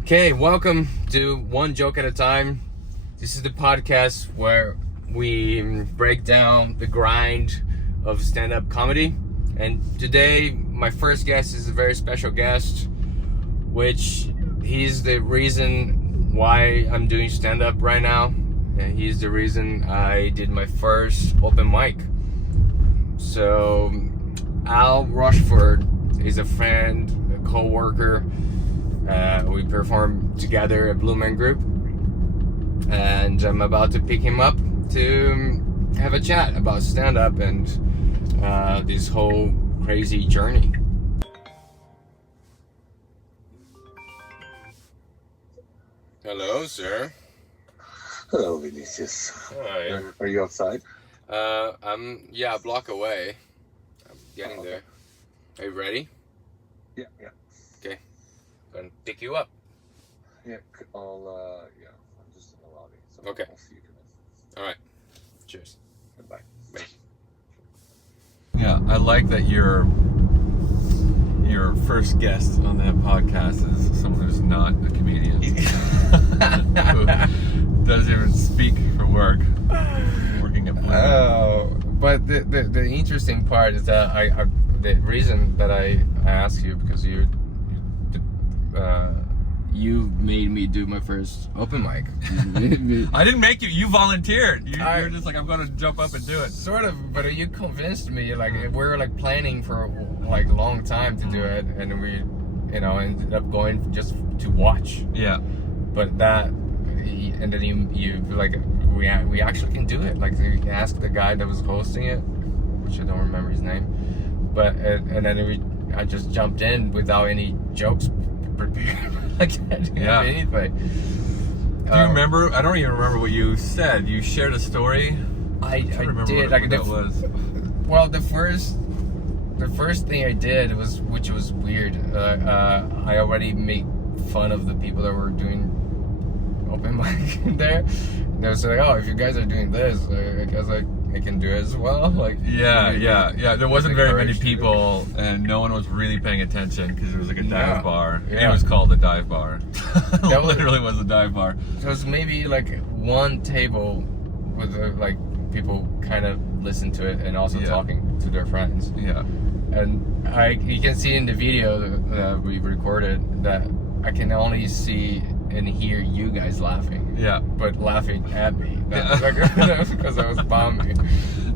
Okay, welcome to One Joke at a Time. This is the podcast where we break down the grind of stand-up comedy. And today, my first guest is a very special guest, which he's the reason why I'm doing stand-up right now. And he's the reason I did my first open mic. So, Alain Rochefort is a friend, a co-worker. We performed together at Blue Man Group, and I'm about to pick him up to have a chat about stand-up and this whole crazy journey. Hello, sir. Hello, Vinicius. Hi. Are you outside? I'm a block away. I'm getting there. Are you ready? Yeah. Okay. I'm gonna pick you up. Yeah, I'm just in the lobby. So Okay. I'll see you in a minute. All right. Cheers. Goodbye. Bye. Yeah, I like that your first guest on that podcast is someone who's not a comedian. Who doesn't even speak for work. Working at Blue. Oh, but the interesting part is that I the reason that I asked you because you made me do my first open mic. I didn't make you. You volunteered. You were just like, I'm going to jump up and do it. Sort of, but you convinced me. Like we were like planning for like a long time to do it, and we, ended up going just to watch. Yeah. But and then you like we actually can do it. Like you asked the guy that was hosting it, which I don't remember his name, but and then I just jumped in without any jokes prepared. Like I didn't have anything. Do you remember? I don't even remember what you said. You shared a story. I did. What that was. Well, the first thing I did was, which was weird. I already made fun of the people that were doing open mic there. And they was like, "Oh, if you guys are doing this, I guess I can do it as well." Like, Yeah. There wasn't very many encouraged people, and no one was really paying attention because it was like a dive bar. Yeah. It was called a dive bar. That was- literally was a dive bar. There was maybe like one table with like people kind of listen to it and also talking to their friends. Yeah. And you can see in the video that we recorded that I can only see and hear you guys laughing. Yeah. But laughing at me. Yeah. Because I was bombing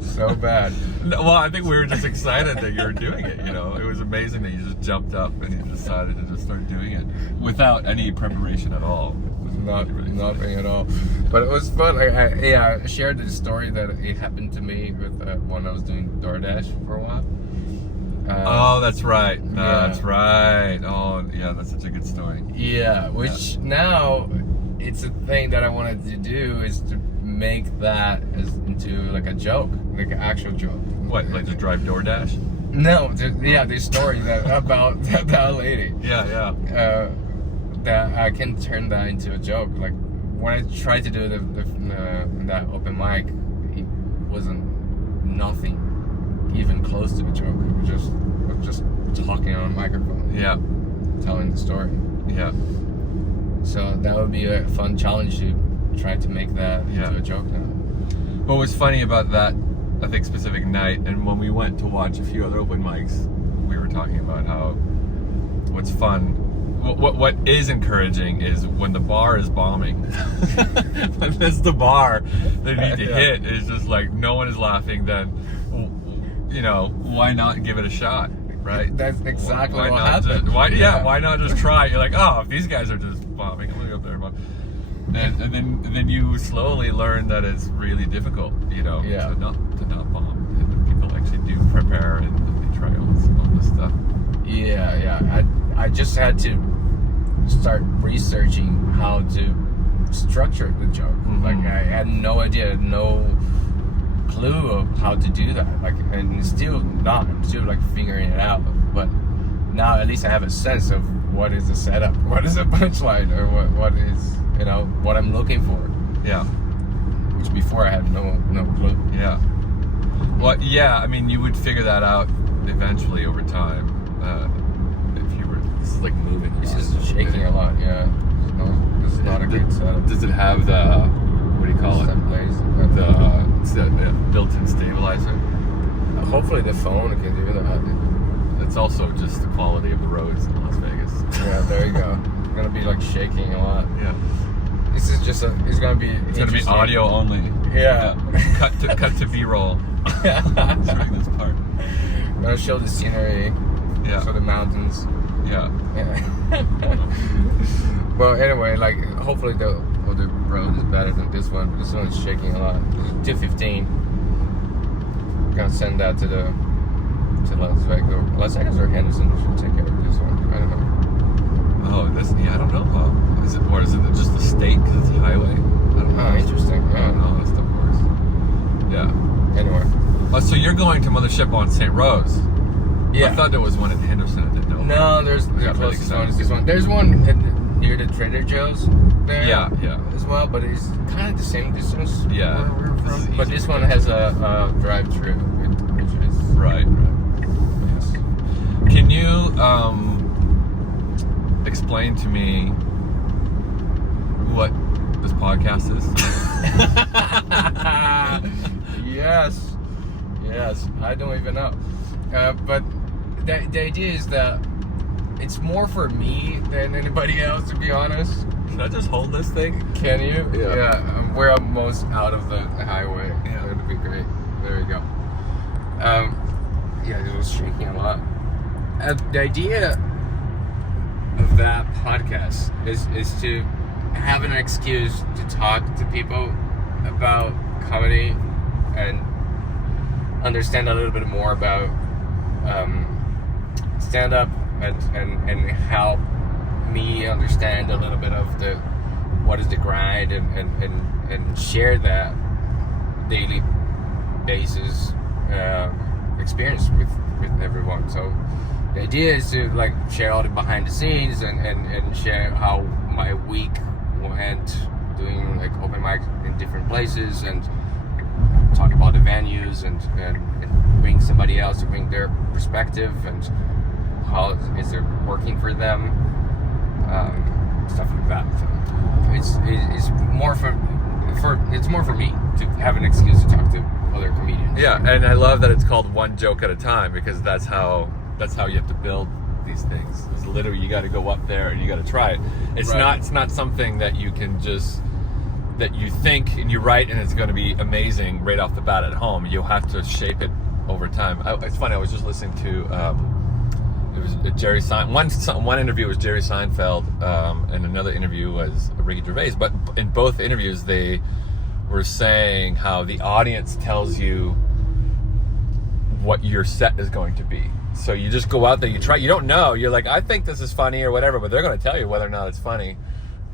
so bad. No, well, I think we were just excited that you were doing it. It was amazing that you just jumped up and you decided to just start doing it without any preparation at all. Nothing at all. But it was fun. I shared this story that it happened to me with when I was doing DoorDash for a while. Oh, that's right. That's right. Oh, yeah, that's such a good story. Yeah, which now it's a thing that I wanted to do is to make that into like a joke, like an actual joke. What, like to drive DoorDash? No, this story about that lady. Yeah. That I can turn that into a joke. Like when I tried to do that open mic, it wasn't nothing even close to a joke. It was just talking on a microphone. Yeah. Telling the story. Yeah. So that would be a fun challenge to try to make that into a joke now. What was funny about that, I think, specific night, and when we went to watch a few other open mics, we were talking about how what's fun, what is encouraging is when the bar is bombing. When that's the bar they need to hit, it's just like no one is laughing, then, why not give it a shot? Right? That's exactly why what not happened. Why not just try? You're like, oh, if these guys are just bombing, I'm gonna go up there and bomb. And then you slowly learn that it's really difficult, to not bomb. And people actually do prepare and they try all this stuff. Yeah. I just had to start researching how to structure the joke. Mm-hmm. Like I had no idea, no clue of how to do that. Like, and I'm still like figuring it out. But now at least I have a sense of what is the setup, what is a punchline, or what is what I'm looking for. Yeah. Which before I had no clue. Yeah. Well, yeah. I mean, you would figure that out eventually over time. If you were, this is like moving. This is shaking a lot. Yeah. arcade setup. Does it have the, what do you call it? The built-in stabilizer? Hopefully the phone can do that. It's also just the quality of the roads in Las Vegas. Yeah, there you go. It's gonna be like shaking a lot. Yeah. This is just it's gonna be audio only. Yeah. Cut to B-roll. During this part. I'm gonna show the scenery. Yeah. Show the mountains. Yeah. Well, anyway, like hopefully the other road is better than this one. This one's shaking a lot. 215. Gonna send that to Las Vegas or Henderson should take care of this one. I don't know. Oh, I don't know. Is it just the state because it's a highway? I don't know. Oh, interesting. Yeah, no, that's the worst. Yeah. Anyway. So you're going to Mothership on St. Rose? Yeah. I thought there was one in Henderson. I didn't know. No, there's the closest one is this one. There's one near the Trader Joe's there. Yeah. As well, but it's kind of the same distance. Yeah. Where we're from. But this one has a drive-through, which is right. Yes. Can you explain to me what this podcast is? Yes. I don't even know. But the idea is that it's more for me than anybody else, to be honest. Can I just hold this thing? Can you? Yeah. Where I'm most out of the highway. Yeah. That would be great. There you go. It was shaking a lot. The idea of that podcast is to have an excuse to talk to people about comedy and understand a little bit more about stand-up and help me understand a little bit of what is the grind and share that daily basis experience with everyone. So the idea is to like share all the behind the scenes and share how my week went doing like open mics in different places and talk about the venues and bring somebody else to bring their perspective and how is it working for them, stuff like that. So it's more for me to have an excuse to talk to other comedians. Yeah, and I love that it's called One Joke at a Time because that's how you have to build these things. It's literally you got to go up there and you got to try it. It's not something that you can just that you think and you write and it's going to be amazing right off the bat at home. You'll have to shape it over time. It's funny. I was just listening to it was Jerry Seinfeld. One interview was Jerry Seinfeld, and another interview was Ricky Gervais. But in both interviews, they were saying how the audience tells you what your set is going to be. So you just go out there, you try. You don't know. You're like, I think this is funny or whatever, but they're going to tell you whether or not it's funny.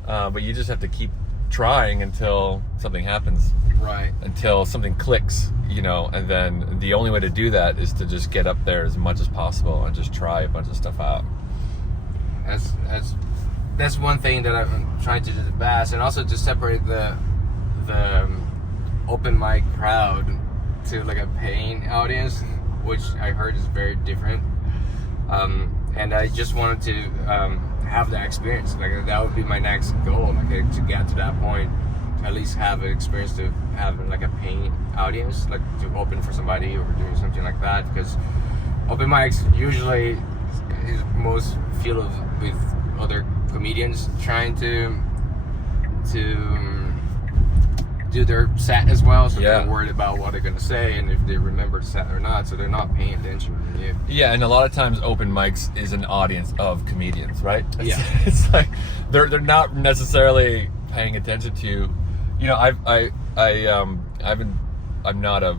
But you just have to keep trying until something happens. Right. Until something clicks, and then the only way to do that is to just get up there as much as possible and just try a bunch of stuff out. That's one thing that I'm trying to do the best, and also to separate the open mic crowd to like a paying audience, which I heard is very different. And I just wanted to have that experience. Like that would be my next goal, like to get to that point. At least have an experience to have like a paying audience, like to open for somebody or doing something like that, because open mics usually is most filled with other comedians trying to do their set as well, so they're worried about what they're going to say and if they remember the set or not, so they're not paying attention to you. Yeah, and a lot of times open mics is an audience of comedians, right? Yeah. It's like they're not necessarily paying attention to you. I'm not a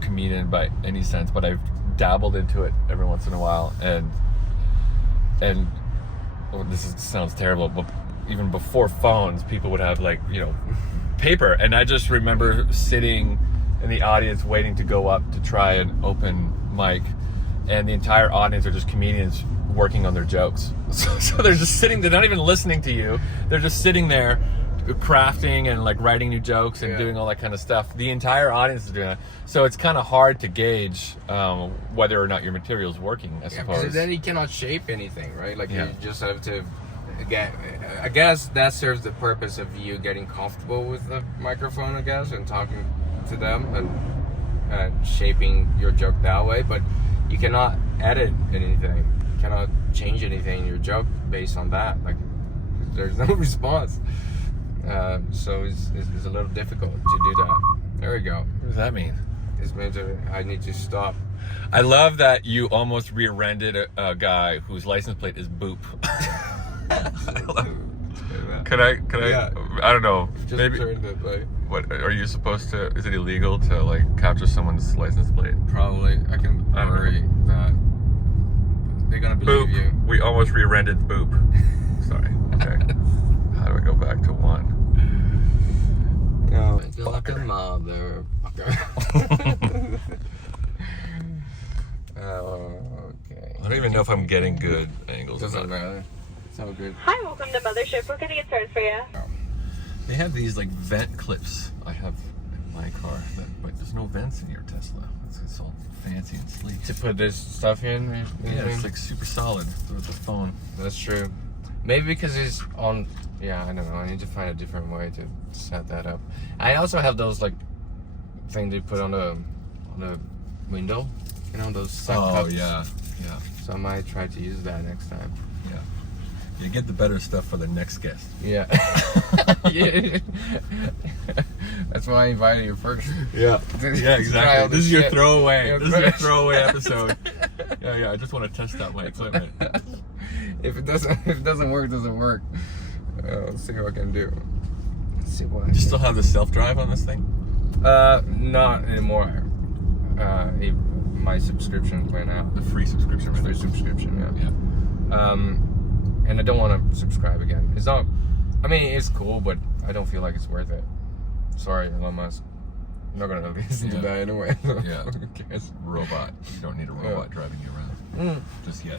comedian by any sense, but I've dabbled into it every once in a while, and sounds terrible, but even before phones, people would have paper, and I just remember sitting in the audience waiting to go up to try an open mic, and the entire audience are just comedians working on their jokes. So they're just sitting, they're not even listening to you, they're just sitting there crafting and writing new jokes and doing all that kind of stuff. The entire audience is doing that, so it's kind of hard to gauge whether or not your material is working, I suppose. Because then you cannot shape anything, right? You just have to again, I guess that serves the purpose of you getting comfortable with the microphone, I guess, and talking to them and shaping your joke that way. But you cannot edit anything. You cannot change anything in your joke based on that. Like, there's no response. So it's a little difficult to do that. There we go. What does that mean? This means I need to stop. I love that you almost rear-ended a guy whose license plate is Boop. Could I? Yeah. I don't know. Just Maybe. turned it like. What are you supposed to? Is it illegal to like capture someone's license plate? Probably. I can I don't worry that they're gonna believe Boop. you. We almost rear-ended Boop. Sorry. Okay. How do I go back to 1? No. Feel like a motherfucker. Okay. I don't even know if I'm getting good angles. Doesn't matter. It's all good. Hi, welcome to Mothership. What can I get started for you? They have these like vent clips I have in my car, but there's no vents in your Tesla. It's all fancy and sleek. To put this stuff in? Yeah, it's like super solid with the phone. That's true. Maybe because it's on. Yeah, I don't know. I need to find a different way to set that up. I also have those like thing they put on the window. You know, those suck cups. Yeah. So I might try to use that next time. Yeah. You get the better stuff for the next guest. Yeah. Yeah. That's why I invited you first. Yeah. Yeah, exactly. This is your throwaway. Yeah, This is your throwaway episode. Yeah. I just want to test out my equipment. If it doesn't work, it doesn't work. Let's see what I can do. Let's see what I Do you still have the self-drive on this thing? Not anymore. My subscription went out. The free subscription. Free subscription, yeah. Yeah. And I don't want to subscribe again. It's not. I mean, it's cool, but I don't feel like it's worth it. Sorry, Elon Musk. I'm not gonna listen to that anyway. Yeah. Who cares? Robot. You don't need a robot driving you around. Just yet.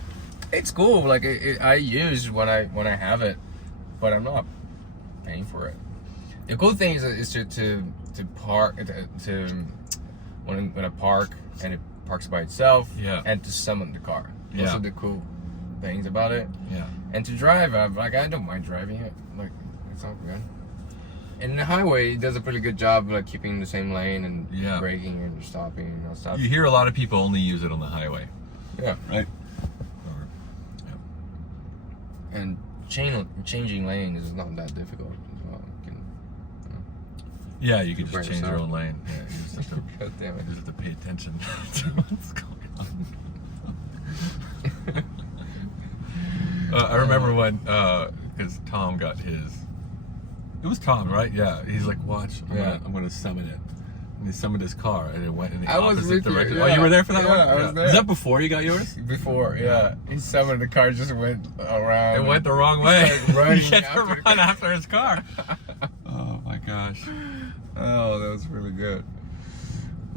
It's cool. Like I use when I have it, but I'm not paying for it. The cool thing is to park to when I park and it parks by itself. Yeah. And to summon the car. Those Yeah. are the cool things about it. Yeah. And to drive, I don't mind driving it. Like, it's all good. And the highway, it does a pretty good job, like keeping the same lane and Yeah. braking and stopping and all stuff. You hear a lot of people only use it on the highway. Yeah. Right. And changing lane is not that difficult as well. Yeah, you can Right just change your yourself. own lane. Yeah, you just have to, God damn it. you just have to pay attention to what's going on. I remember when, because Tom got his. It was Tom, right? Yeah. He's like, watch, I'm gonna summon it. And he summoned his car, and it went in the I was opposite with you, direction. yeah. Oh, you were there for that Yeah, one? I was there. Was that before you got yours? Before, yeah. He summoned the car, just went around. It went the wrong way. started running He had to after the run after his car. Oh my gosh. Oh, that was really good.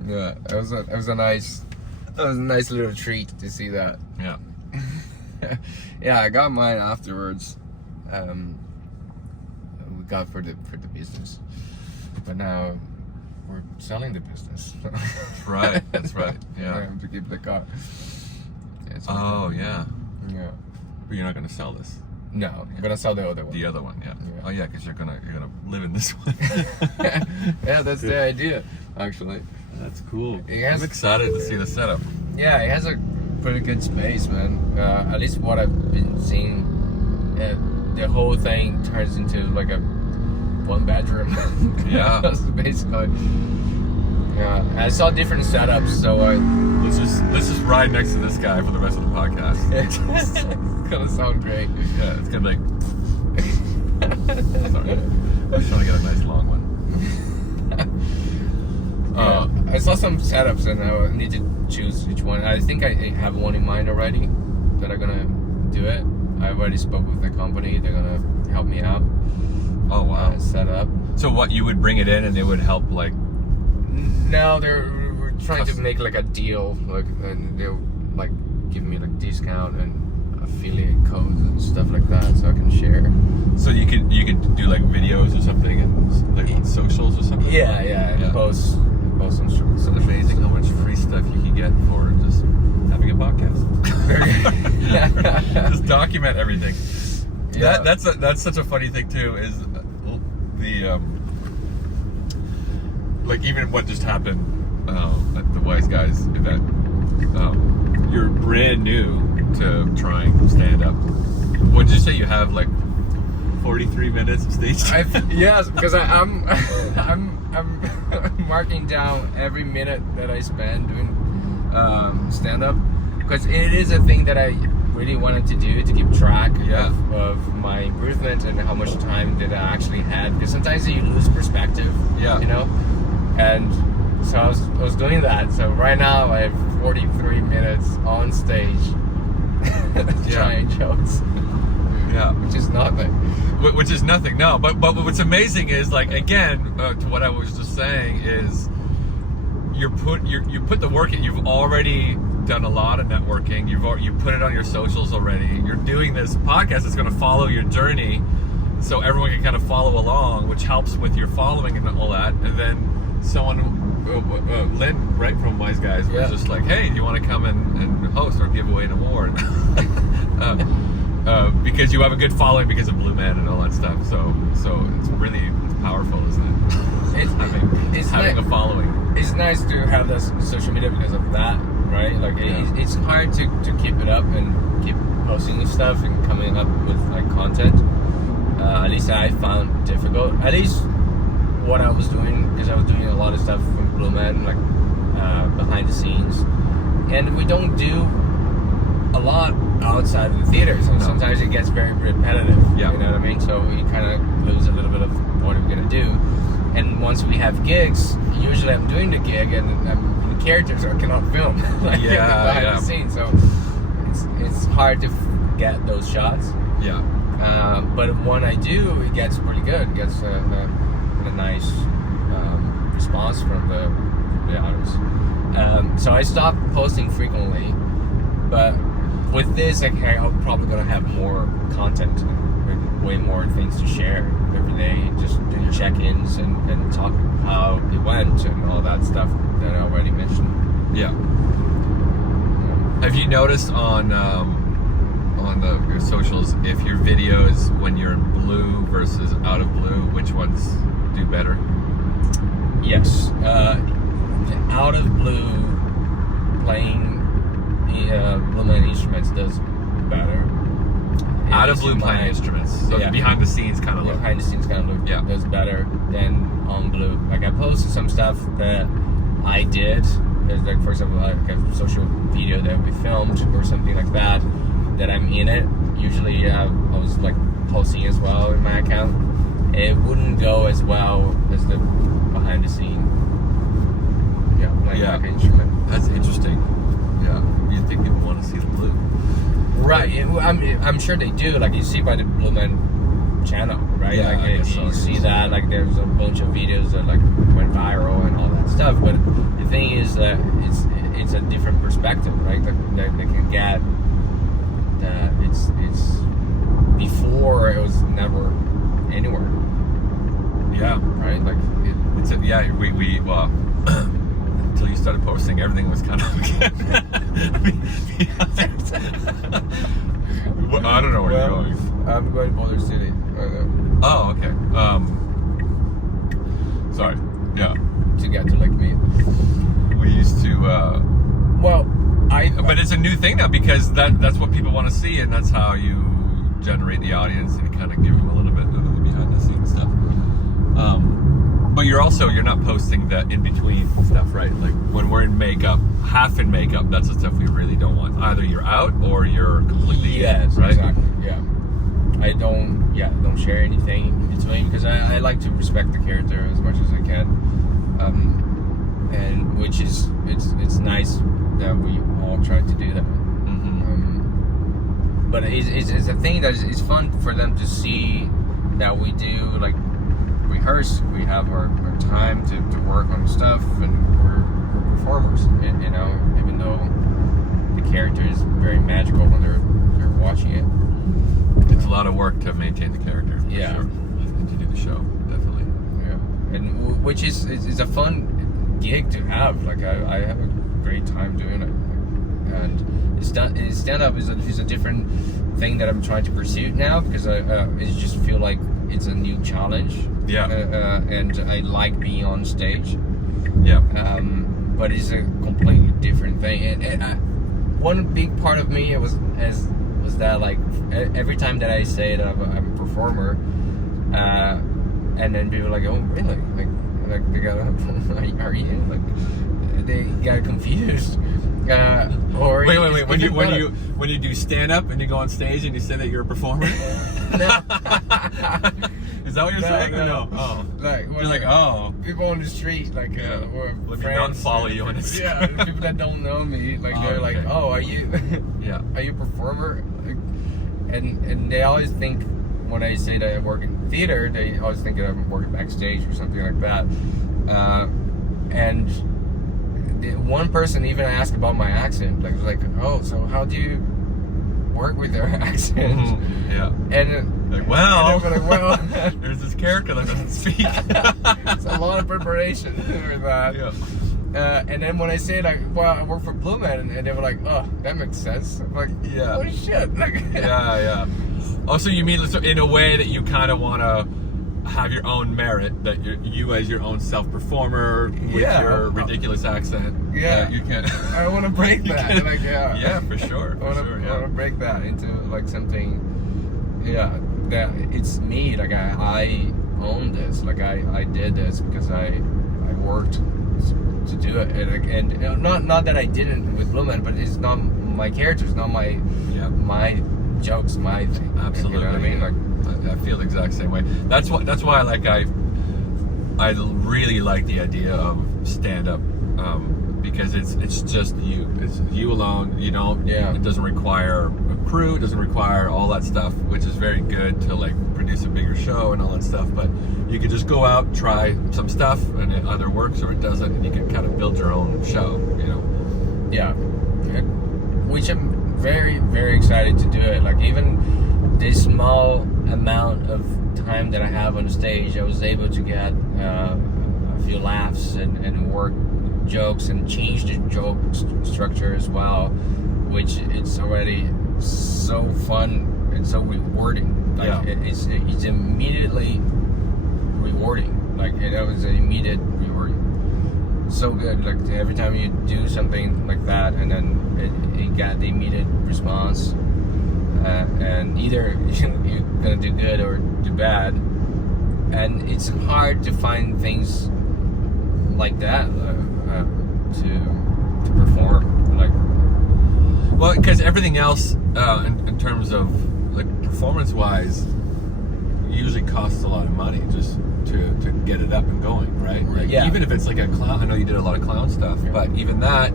Yeah, it was a nice little treat to see that. Yeah. Yeah, I got mine afterwards. We got for the business, but now we're selling the business. That's right. That's right. I Yeah. have to keep the car. Yeah, it's Oh yeah. yeah. But you're not gonna sell this. No, I'm gonna sell the other one. The other one, yeah. Yeah. Oh yeah, because you're gonna live in this one. Yeah, that's the idea, actually. That's cool. It has- I'm excited to see the setup. Yeah, it has a pretty good space, man. At least what I've been seeing, the whole thing turns into like a one bedroom. Yeah. That's basically. Yeah, I saw different setups, so Let's just ride next to this guy for the rest of the podcast. it's gonna sound great. Yeah, it's gonna be like. Sorry, I was trying to get a nice long one. I saw some setups and I need to choose which one. I think I have one in mind already that are gonna do it. I already spoke with the company. They're gonna help me out. Oh wow. Set up. So what, you would bring it in and they would help like. No, we're trying to make like a deal, like, and they'll like give me like discount and affiliate codes and stuff like that, so I can share. So you could do like videos or something and like on socials or something. Yeah. Post on social. It's amazing how much free stuff you can get for just having a podcast. Just document everything. Yeah. That's such a funny thing too. Is the like even what just happened at the Wise Guys event. You're brand new to trying stand up. What did you say? You have like 43 minutes of stage time? Yes, because I'm marking down every minute that I spend doing stand up, because it is a thing that I really wanted to do, to keep track of my improvement and how much time did I actually had, because sometimes you lose perspective. Yeah. You know, and so I was doing that. So right now I have 43 minutes on stage trying jokes. Yeah, which is nothing. Which is nothing. No, but what's amazing is, like, again, to what I was just saying, is you put the work in. You've already done a lot of networking. You put it on your socials already. You're doing this podcast that's going to follow your journey, so everyone can kind of follow along, which helps with your following and all that. And then someone, Lynn, right, from Wise Guys, was just like, "Hey, do you want to come and host or give away an award?" Because you have a good following because of Blue Man and all that stuff. So it's powerful, isn't it? It's having a following. It's nice to have this social media because of that, right? Like it's hard to keep it up and keep posting new stuff and coming up with like content. At least I found difficult. At least what I was doing, because I was doing a lot of stuff with Blue Man, like behind the scenes, and we don't do a lot outside of the theaters, and sometimes it gets very repetitive. Yeah. You know what I mean? So you kind of lose a little bit of what we're gonna do. And once we have gigs, usually I'm doing the gig and the characters I cannot film behind the scenes, so it's hard to get those shots. Yeah. But when I do, it gets pretty good. It gets a nice response from the audience. So I stopped posting frequently, but with this, I'm probably gonna have more content and way more things to share every day. Just do check-ins and talk how it went and all that stuff that I already mentioned. Yeah. Have you noticed on your socials, if your videos, when you're in blue versus out of blue, which ones do better? Yes. Out of blue, playing Blue Man instruments does better. Out of blue playing instruments. So behind the scenes kind of look. Behind the scenes kind of look. Yeah. Does better than on blue. Like I posted some stuff that I did. There's like, for example, like a social video that we filmed or something like that I'm in it. Usually I was like posting as well in my account. It wouldn't go as well as the behind the scene. Yeah, playing like an instrument. That's interesting. Yeah. You'd think people want to see the blue. Right. I'm sure they do. Like you see by the Blue Man channel, right? Yeah, like you see that, like there's a bunch of videos that like went viral and all that stuff. But the thing is that it's a different perspective, right? That they can get. It's before it was never anywhere. Yeah. Right. Like we well. Until you started posting, everything was kind of. Well, I don't know where you're going. I'm going to Boulder City. Oh, okay. Sorry. Yeah. To get to Lake Mead. We used to. But it's a new thing now, because that's what people want to see, and that's how you generate the audience and kind of give them a little bit of the behind the scenes stuff. But you're not posting that in between stuff, right? Like when we're in makeup, half in makeup, that's the stuff we really don't want. Either you're out or you're completely in, right? Exactly. Yeah. I don't share anything in between, because I like to respect the character as much as I can. And which is it's nice that we all try to do that. Mm-hmm. But it's a thing that it's fun for them to see that we do like rehearse. We have our time to work on stuff, and we're performers. And, you know, even though the character is very magical when they're watching it. It's a lot of work to maintain the character. For Yeah. Sure. And to do the show, definitely. Yeah. And which is a fun gig to have. Like I have a great time doing it. And stand up is a different thing that I'm trying to pursue now, because I just feel like it's a new challenge. Yeah. And I like being on stage. Yeah. But it's a completely different thing. And one big part of me was that, like, every time that I say that I'm a performer, and then people are like, oh really? Like they got, are you? Like they got confused. Or Wait. When you do stand up and you go on stage and you say that you're a performer? Is that what you're saying? Or no. Oh. Like, you're like, oh. People on the street, like, or let me friends, not follow you on Instagram. Yeah, people that don't know me, like, they're okay. like, oh, are you? Yeah. Are you a performer? Like, and they always think, when I say that I work in theater, they always think that I'm working backstage or something like that. And one person even asked about my accent, like, oh, so how do you work with their accent? Mm-hmm. Yeah. And like, well, there's this character that doesn't speak. It's a lot of preparation for that. Yeah. And then when I say, like, well, I work for Blue Man, and they were like, oh, that makes sense. I'm like, yeah. Holy shit. Yeah. Also, you mean, so in a way that you kind of want to have your own merit, that you as your own self-performer with your ridiculous accent. Yeah. You can. I want to break that. Like, yeah, for sure. I want to break that into, like, something. Yeah, that it's me. Like, I own this. Like, I did this because I worked to do it, and not that I didn't with Blue Man, but it's not my character. It's not my jokes, my thing. Absolutely. You know what I mean? Like, I feel the exact same way. That's why like I really like the idea of stand up, because it's just you. It's you alone. You don't. Yeah. It doesn't require a crew. It doesn't require all that stuff, which is very good to, like, produce a bigger show and all that stuff. But you could just go out, try some stuff, and it either works or it doesn't, and you can kind of build your own show. You know. Yeah. Which I'm very, very excited to do it. Like, even this small amount of time that I have on stage, I was able to get a few laughs and work jokes and change the joke structure as well, which it's already so fun and so rewarding. Like, it's immediately rewarding. Like, that was an immediate reward. So good. Like, every time you do something like that, and then it got the immediate response, and either you're gonna do good or do bad, and it's hard to find things like that to perform. Like, well, because everything else in terms of, like, performance wise usually costs a lot of money just to get it up and going, right? Like, even if it's like a clown, I know you did a lot of clown stuff, but even that,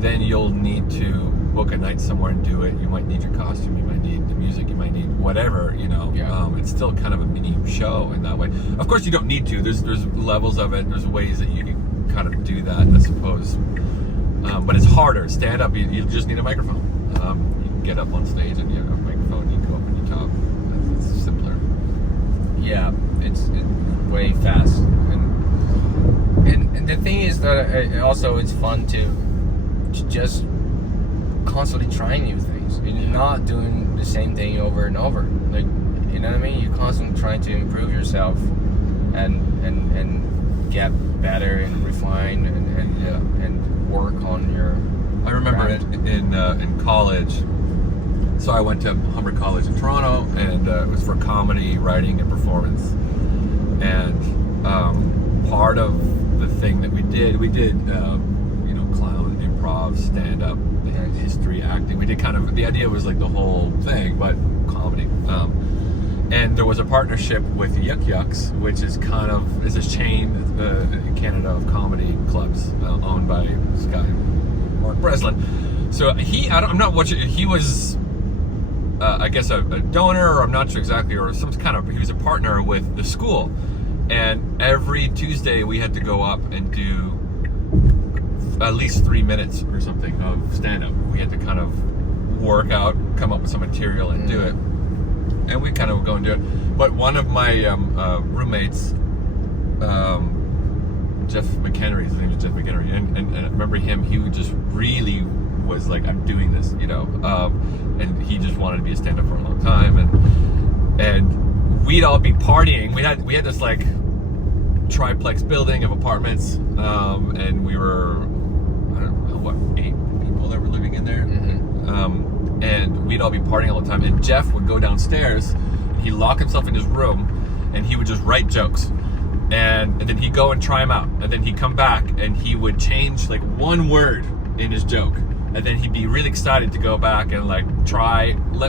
then you'll need to book a night somewhere and do it. You might need your costume, you might need the music, you might need whatever, you know. It's still kind of a mini show in that way. Of course, you don't need to. There's levels of it. There's ways that you can kind of do that, I suppose. But it's harder. Stand up, you just need a microphone. You can get up on stage and you have a microphone. You go up and you talk. It's simpler. Yeah, it's way fast, and the thing is that also it's fun to just constantly try new things. You're not doing the same thing over and over. Like, you know what I mean? You're constantly trying to improve yourself and get better and refine and work on your. I remember in college. So I went to Humber College in Toronto, and it was for comedy, writing, and performance. And part of the thing that we did, clown, improv, stand-up, history, acting. We did kind of, the idea was like the whole thing, but comedy. And there was a partnership with Yuck Yucks, which is it's a chain in Canada of comedy clubs owned by this guy, Mark Breslin. So I'm not watching, he was, I guess a donor, or I'm not sure exactly, or he was a partner with the school. And every Tuesday we had to go up and do at least 3 minutes or something of stand-up. We had to kind of work out, come up with some material and do it. And we kind of go and do it. But one of my roommates, Jeff McHenry, his name is Jeff McHenry, and I remember him, he would just really was like, I'm doing this, you know. And he just wanted to be a stand-up for a long time, and we'd all be partying. We had this like triplex building of apartments, and we were, I don't know, what, 8 people that were living in there. And we'd all be partying all the time, and Jeff would go downstairs, he'd lock himself in his room, and he would just write jokes, and then he'd go and try them out, and then he'd come back and he would change like one word in his joke, and then he'd be really excited to go back and like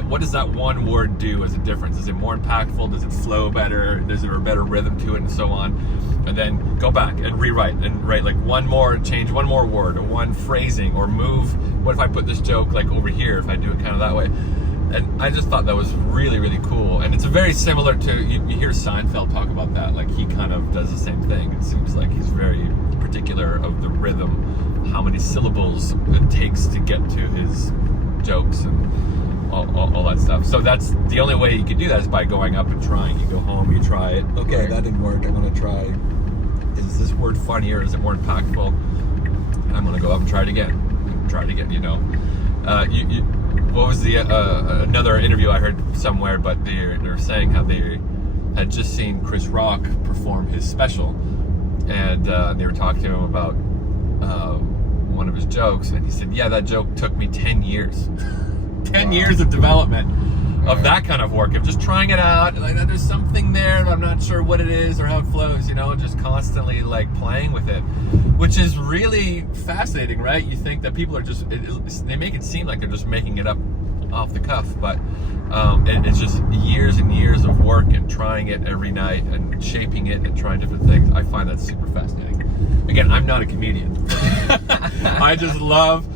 what does that one word do as a difference? Is it more impactful? Does it flow better? Is there a better rhythm to it, and so on? And then go back and rewrite and write like change one more word or one phrasing, or move, what if I put this joke like over here if I do it kind of that way? And I just thought that was really, really cool. And it's very similar to, you hear Seinfeld talk about that, like he kind of does the same thing. It seems like he's very particular of the rhythm, how many syllables it takes to get to his jokes and all that stuff. So that's the only way you can do that, is by going up and trying. You go home, you try it. Okay, that didn't work. I'm gonna try. Is this word funnier? Is it more impactful? I'm gonna go up and try it again. You know. What was the another interview I heard somewhere? But they're saying how they had just seen Chris Rock perform his special, and they were talking to him about one of his jokes, and he said, "Yeah, that joke took me 10 years." 10 years of development of that kind of work, of just trying it out, like there's something there but I'm not sure what it is or how it flows, you know, just constantly like playing with it, which is really fascinating, right? You think that people are just they make it seem like they're just making it up off the cuff, but it's just years and years of work and trying it every night and shaping it and trying different things. I find that super fascinating. Again, I'm not a comedian. I just love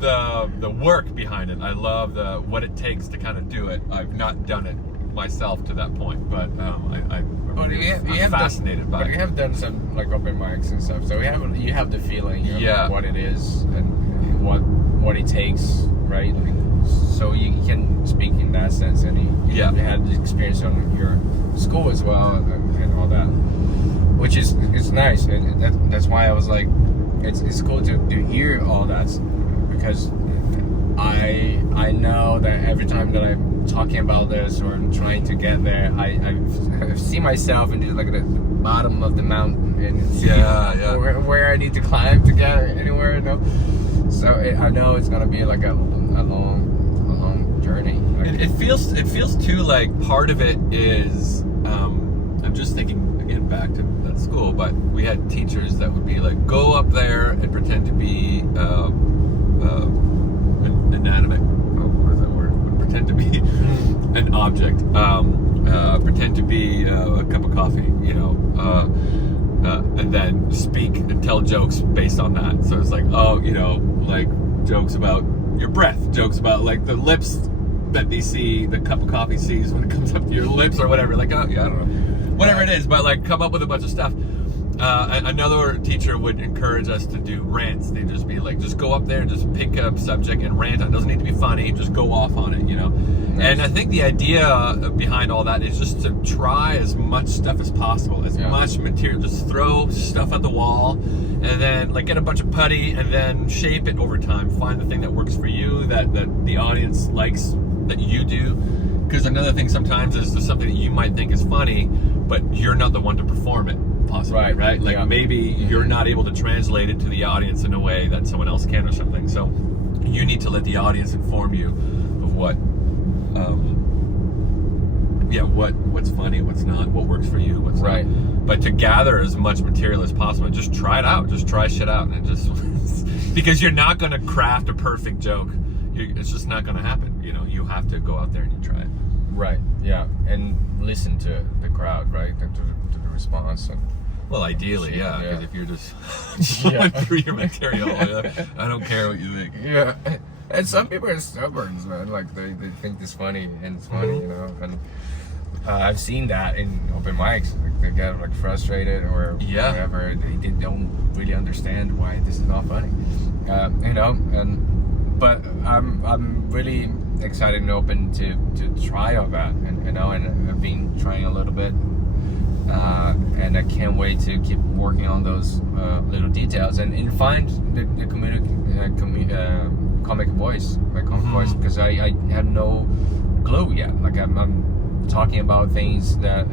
the work behind it. I love what it takes to kind of do it. I've not done it myself to that point, but I'm fascinated by it. But you have done some like open mics and stuff, so you have the feeling of what it is and what it takes, right? Like, so you can speak in that sense, and you had the experience on your school as well and all that, which is nice. And that's why I was like, it's cool to hear all that, because I know that every time that I'm talking about this or I'm trying to get there, I see myself in like the bottom of the mountain and where I need to climb to get anywhere, you know. So I know it's gonna be like a long journey. Like, it feels too like part of it is I'm just thinking again back to that school, but we had teachers that would be like, go up there and pretend to be inanimate. What is that word? Pretend to be an object. Pretend to be a cup of coffee, you know, and then speak and tell jokes based on that. So it's like, oh, you know, like jokes about your breath, jokes about like the lips that they see, the cup of coffee sees when it comes up to your lips or whatever. Like, oh yeah, I don't know, whatever it is, but like come up with a bunch of stuff. Another teacher would encourage us to do rants. They'd just be like, just go up there and just pick a subject and rant on it. It doesn't need to be funny, just go off on it, you know. Nice. And I think the idea behind all that is just to try as much stuff as possible, as much material, just throw stuff at the wall and then like get a bunch of putty and then shape it over time. Find the thing that works for you, that the audience likes, that you do. Because another thing sometimes is there's something that you might think is funny, but you're not the one to perform it. Possibly, right? Like maybe you're not able to translate it to the audience in a way that someone else can or something. So you need to let the audience inform you of what's funny, what's not, what works for you, what's not. But to gather as much material as possible, just try it out, just try shit out, and just because you're not going to craft a perfect joke. It's just not going to happen. You know, you have to go out there and you try it. Right. Yeah, and listen to the crowd, right? To the response. And well, ideally, because if you're just going through your material, I don't care what you think. Yeah, and some people are stubborn, man. Like they think it's funny and it's funny, you know. And I've seen that in open mics. Like, they get like frustrated or whatever. They don't really understand why this is not funny, you know. But I'm really excited and open to try all that, and you know, and I've been trying a little bit and I can't wait to keep working on those little details and find the comic voice, my comic voice, because I have no clue yet. Like I'm talking about things that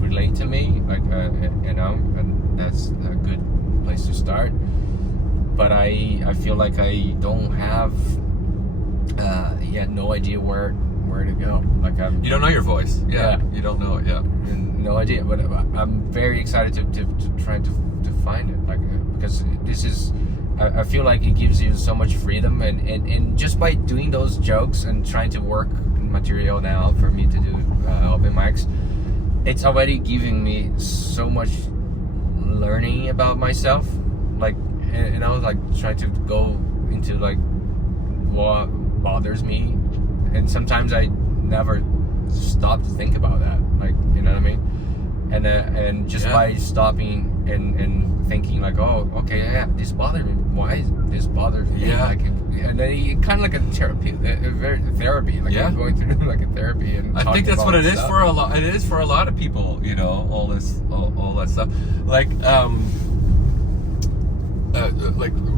relate to me, like and that's a good place to start. But I feel like I don't have yet no idea where to go. Like you don't know your voice. Yeah. You don't know it. Yeah. No idea. But I'm very excited to try to find it. Like because this is. I feel like it gives you so much freedom, and just by doing those jokes and trying to work material now for me to do open mics, it's already giving me so much learning about myself. Like, like trying to go into like what bothers me, and sometimes I never stop to think about that. Like, you know what I mean? And just by stopping and thinking like, oh, okay, yeah, this bothered me. Why this bothers me? Yeah. Like, and then you kind of like a therapy, therapy. Like you're going through like a therapy. And I think that's what it is for a lot. It is for a lot of people. You know, all that stuff. Like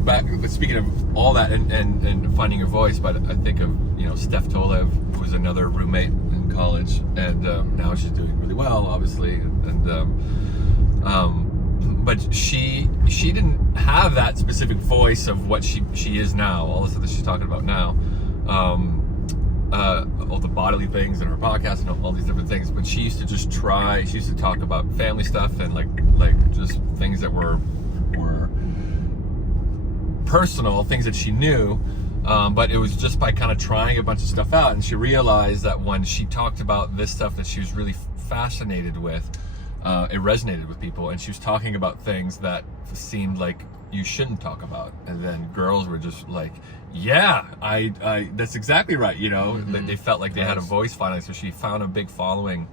back speaking of all that and finding your voice, but I think of Steph Tolev, who was another roommate in college, and now she's doing really well, obviously, but she didn't have that specific voice of what she is now, all the stuff that she's talking about now, all the bodily things in her podcast and all these different things. But she used to just she used to talk about family stuff and like just things that were personal, things that she knew, but it was just by kind of trying a bunch of stuff out, and she realized that when she talked about this stuff that she was really fascinated with, it resonated with people, and she was talking about things that seemed like you shouldn't talk about, and then girls were just like, yeah, I that's exactly right, they felt like they had a voice finally. So she found a big following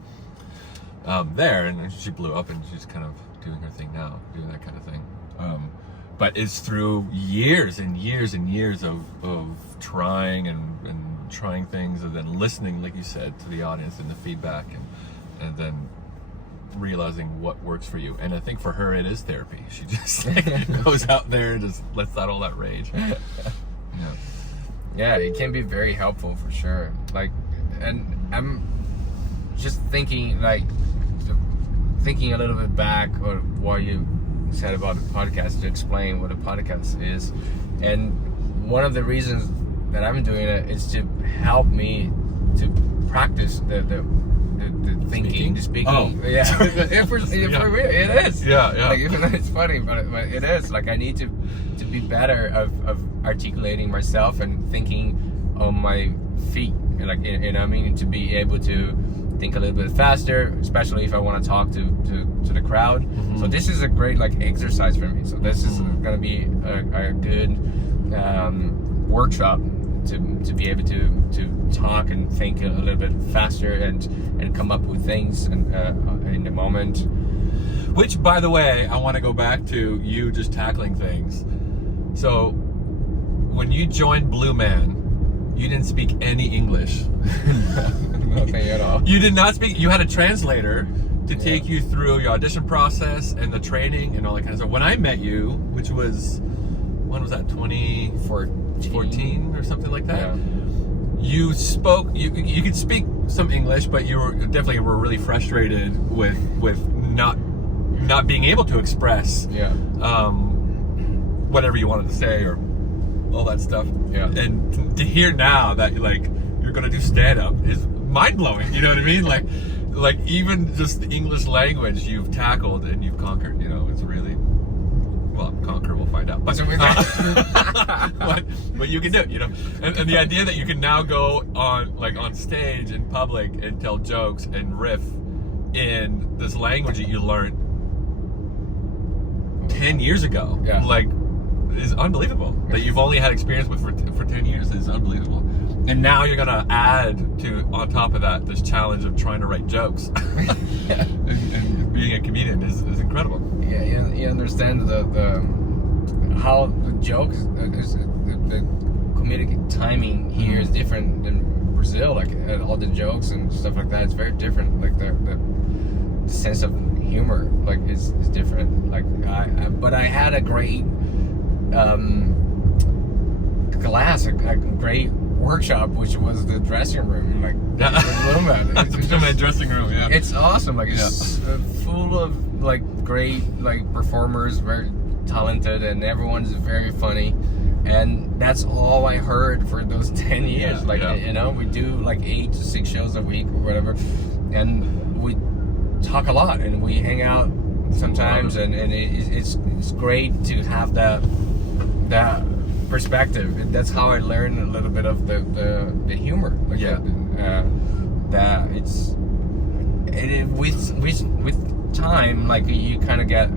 there, and she blew up, and she's kind of doing her thing now, doing that kind of thing. But it's through years and years and years of trying and trying things, and then listening, like you said, to the audience and the feedback, and then realizing what works for you. And I think for her it is therapy. She just goes out there and just lets out all that rage. Yeah, it can be very helpful for sure. Like, and I'm just thinking a little bit back or what you said about the podcast, to explain what a podcast is. And one of the reasons that I'm doing it is to help me to practice the thinking, the speaking. Oh. Yeah. For real, it is. Yeah. Like, even though it's funny, but it is. Like, I need to be better of articulating myself and thinking on my feet. And like, I mean, to be able to think a little bit faster, especially if I want to talk to the crowd. So this is a great like exercise for me. So this is going to be a good workshop to be able to talk and think a little bit faster and come up with things and in the moment. Which, by the way, I want to go back to you just tackling things. So when you joined Blue Man, you didn't speak any English. Nothing at all. You did not speak. You had a translator to take you through your audition process and the training and all that kind of stuff. When I met you, which was, when was that, 2014 or something like that? Yeah. You spoke, you could speak some English, but you were definitely really frustrated with not being able to express whatever you wanted to say or all that stuff. Yeah. And to hear now that like you're gonna do stand-up is mind-blowing. You know what I mean? Like even just the English language you've tackled and you've conquered. It's really, well, conquer, we'll find out. But but you can do it. And the idea that you can now go on stage in public and tell jokes and riff in this language that you learned 10 years ago, is unbelievable. That you've only had experience with for 10 years is unbelievable. And now you're gonna add on top of that this challenge of trying to write jokes. and being a comedian is incredible. Yeah, you understand the how the jokes, the comedic timing here is different than Brazil. Like all the jokes and stuff like that, it's very different. Like the sense of humor like is different. Like but I had a great class, a great workshop, which was the dressing room, like the Blue Man. My dressing room, yeah. It's awesome. Like it's full of like great like performers, very talented, and everyone's very funny. And that's all I heard for those 10 years. You know, we do like 8 to 6 shows a week or whatever, and we talk a lot and we hang out sometimes, and it's great to have that perspective. That's how I learned a little bit of the humor. Like that it's with time, like you kind of get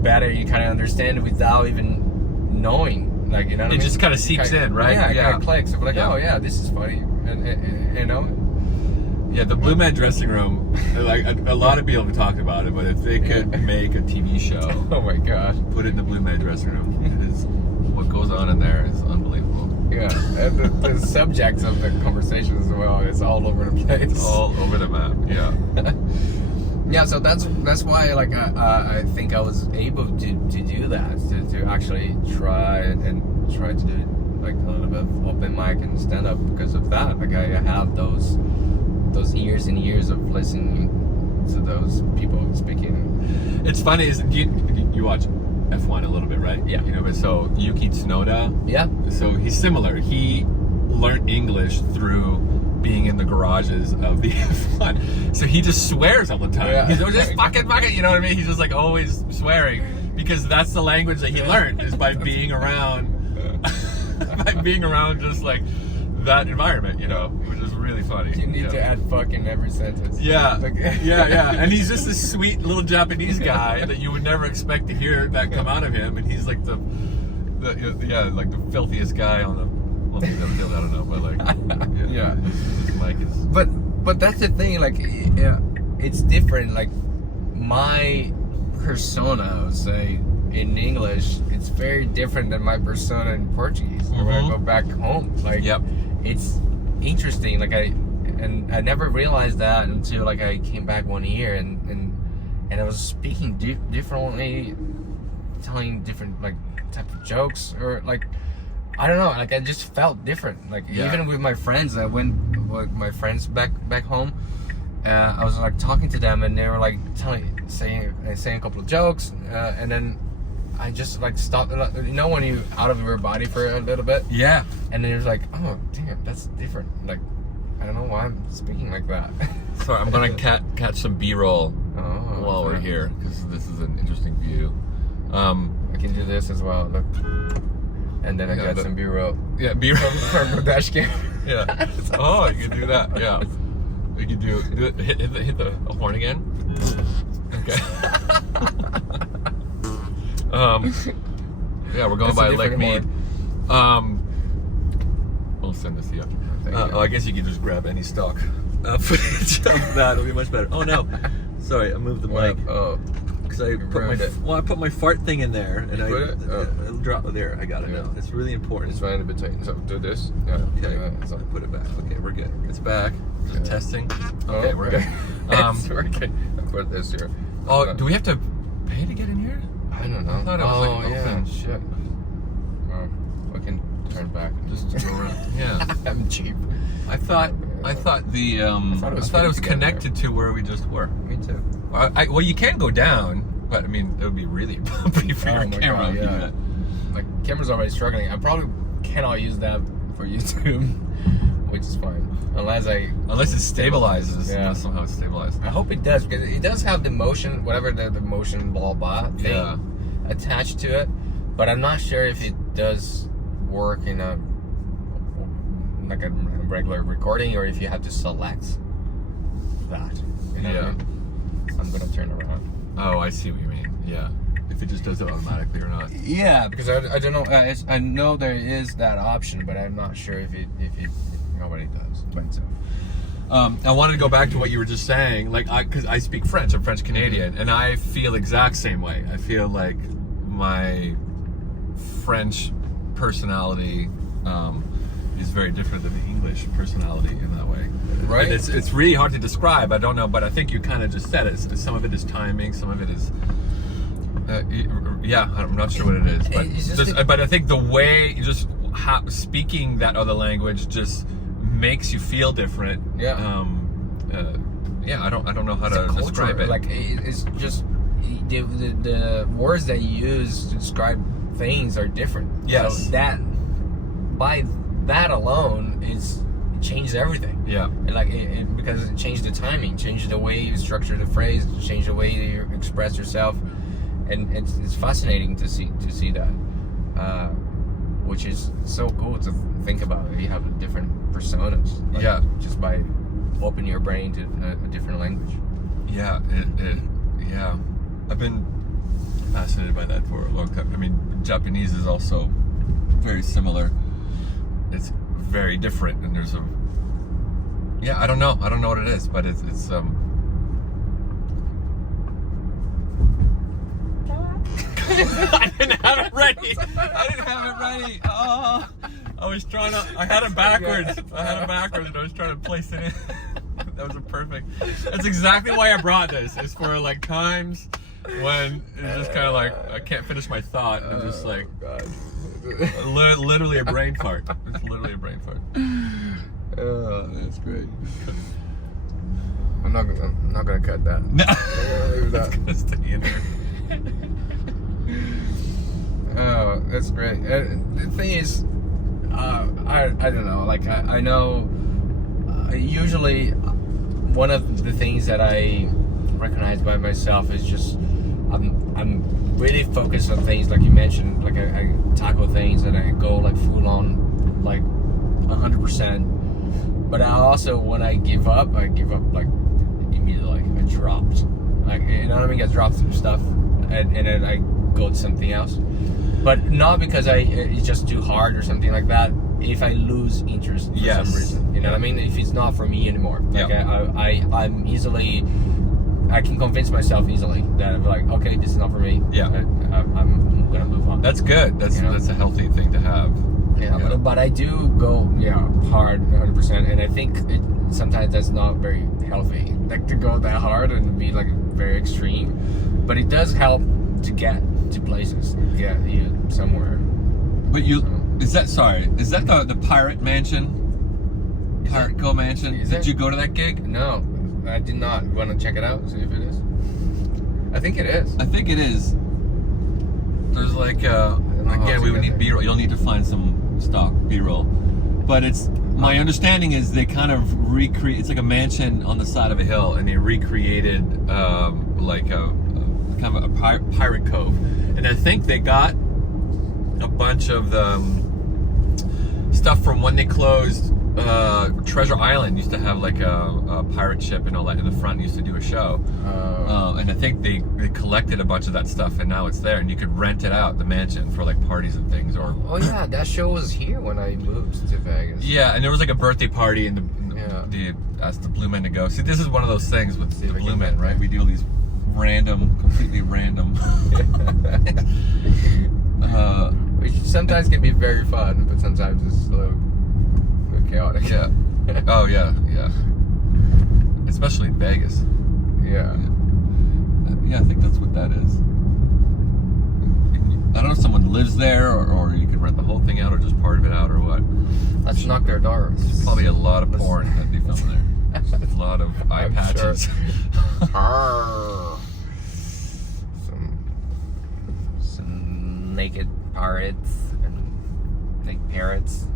better. You kind of understand it without even knowing, like, you know what I mean? It just kind of seeps in, right? Yeah, it kind of clicks. I'm like, oh yeah, this is funny, and you know. Yeah, the Blue Man dressing room. Like a lot of people have talked about it, but if they could make a TV show, oh my gosh, put it in the Blue Man dressing room. It is, what goes on in there is unbelievable. Yeah, and the subjects of the conversation as well. It's all over the place. It's all over the map. Yeah. Yeah, so that's why, like, I think I was able to do that, to actually try to do like a little bit of open mic and stand up because of that. Like I have those years and years of listening to those people speaking. It's funny, is you watch F1 a little bit, right? Yeah. You know, but so Yuki Tsunoda. Yeah. So he's similar. He learned English through being in the garages of the F1. So he just swears all the time. Yeah. He's just fucking, you know what I mean? He's just like always swearing because that's the language that he learned, is by being around just like that environment, you know, which is really funny. You need to add fuck in every sentence. Yeah, Like, yeah. And he's just this sweet little Japanese guy that you would never expect to hear that come out of him. And he's like the filthiest guy on the, well, he's never killed, I don't know, but like, Yeah. His mic is. But that's the thing, like, it's different. Like, my persona, I would say, in English, it's very different than my persona in Portuguese. When I go back home, like, it's interesting. Like, I never realized that until like I came back one year and I was speaking differently, telling different like type of jokes, or like, I don't know, like I just felt different. Like even with my friends, I went with my friends back home. I was like talking to them, and they were like saying a couple of jokes, and then I just like stopped. You know, when you out of your body for a little bit. Yeah. And then it was like, oh damn, that's different. Like, I don't know why I'm speaking like that. Sorry, I'm gonna catch some B-roll while we're here, because this is an interesting view. I can do this as well. Look. And then I got some B-roll. Yeah, B-roll from the dash cam. Yeah. Oh, you can do that. Yeah. We can do it. Hit the horn again. Okay. Yeah, we're going by Lake Mead. We'll send this to you. I guess you can just grab any stock footage of that. It'll be much better. Oh no, sorry, I moved the mic. Because I put my fart thing in there, and it'll drop there. I got it now. It's really important. It's right in between. So do this. Yeah. Okay. So I put it back. Okay, we're good. It's back. Just testing. Okay, we're good. It's working. I put this here. Oh, do we have to pay to get in here? I don't know. I thought it was like open. Shit. We can turn back and just go around. Yeah. I'm cheap. I thought it was connected to where we just were. Me too. Well, you can go down, but I mean, it would be really bumpy for your camera. God, yeah. My camera's already struggling. I probably cannot use that for YouTube, which is fine. Unless it stabilizes. Yeah. Somehow it's stabilized. I hope it does, because it does have the motion, whatever the motion blah thing attached to it. But I'm not sure if it does work in a regular recording, or if you have to select that. You know what I mean? I'm gonna turn around. Oh, I see what you mean. Yeah. If it just does it automatically or not. Yeah, because I don't know. I know there is that option, but I'm not sure if nobody does. But so. I wanted to go back to what you were just saying, like, because I speak French. I'm French Canadian, and I feel exact same way. I feel like my French personality is very different than the English personality in that way. Right. And it's really hard to describe. I don't know, but I think you kind of just said it. Some of it is timing, some of it is. I'm not sure what it is, but but I think the way speaking that other language just makes you feel different. Yeah. I don't know how to describe it. Like it's just the words that you use to describe things are different. Yes. So by that alone, it changes everything. Yeah. And because it changed the timing, changed the way you structure the phrase, changed the way you express yourself, and it's fascinating to see that, which is so cool to think about. You have different personas. Just by opening your brain to a different language. Yeah. Yeah. I've been fascinated by that for a long time. I mean, Japanese is also very similar. It's very different, and there's I don't know what it is, but it's I didn't have it ready. Oh, I had it backwards. And I was trying to place it in. That was perfect. That's exactly why I brought this. It's for like times when it's just kind of like I can't finish my thought, and I'm just like, literally a brain fart. It's literally a brain fart. Oh, that's great. I'm not gonna cut that. No, leave that. It's gonna stay in there. Oh, that's great. The thing is, I don't know. Like I know. Usually, one of the things that I recognize by myself is just I'm really focused on things like you mentioned. Like I tackle things and I go like full on, like 100%. But I also, when I give up like immediately. I dropped. Like, you know what I mean? I dropped some stuff and then I go to something else. But not because it's just too hard or something like that. If I lose interest for some reason, you know what I mean? If it's not for me anymore, like I'm easily, I can convince myself easily that I'm like, okay, this is not for me. Yeah, I'm gonna move on. That's good. That's a healthy thing to have. Yeah. But I do go hard 100%, and I think sometimes that's not very healthy. Like to go that hard and be like very extreme, but it does help to get to places, get you somewhere. But is that the Pirate Mansion? Pirate Co Mansion? Did you go to that gig? No, I did not. You want to check it out? See if it is. I think it is. There's like again, we would need B-roll. You'll need to find some stock B-roll. But my understanding is they kind of recreate. It's like a mansion on the side of a hill, and they recreated like a kind of a pirate cove. And I think they got a bunch of the stuff from when they closed Treasure Island. Used to have like a pirate ship and all that in the front. Used to do a show, and I think they collected a bunch of that stuff, and now it's there, and you could rent it out, the mansion, for like parties and things. Or that show was here when I moved to Vegas. Yeah, and there was like a birthday party, and they asked the Blue Men to go. See, this is one of those things with the Blue Men, right? We do all these completely random. Which sometimes can be very fun, but sometimes it's a little chaotic. Yeah. Oh yeah. Especially in Vegas. Yeah. Yeah, I think that's what that is. I don't know if someone lives there, or you can rent the whole thing out, or just part of it out, or what. Let's knock their doors. There's probably a lot of porn that they film there. A lot of eye patches. Sure. Some naked pirates and naked parrots.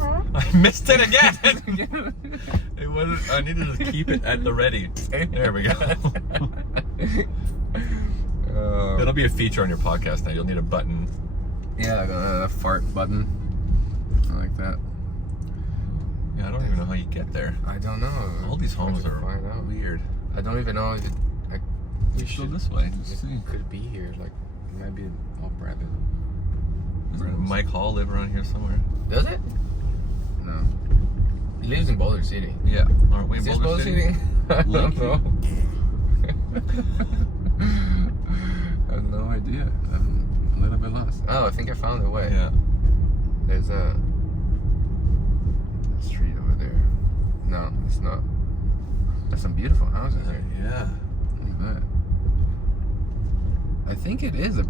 I missed it again. It wasn't. I need to just keep it at the ready. There we go. That'll be a feature on your podcast now. You'll need a button. Yeah, like a fart button. I like that. Yeah, I don't even know how you get there. I don't know. All these homes are weird. I don't even know if we should go this way. It could be here. Like, it might be all private. Does Mike Hall live around here somewhere? Does it? No. He lives in Boulder City. Yeah. Aren't we in Boulder City? I don't know. I have no idea. I'm a little bit bit lost. Oh, I think I found the way. Yeah. There's a street over there. No, it's not. There's some beautiful houses here. Yeah. Look at that. I think it is the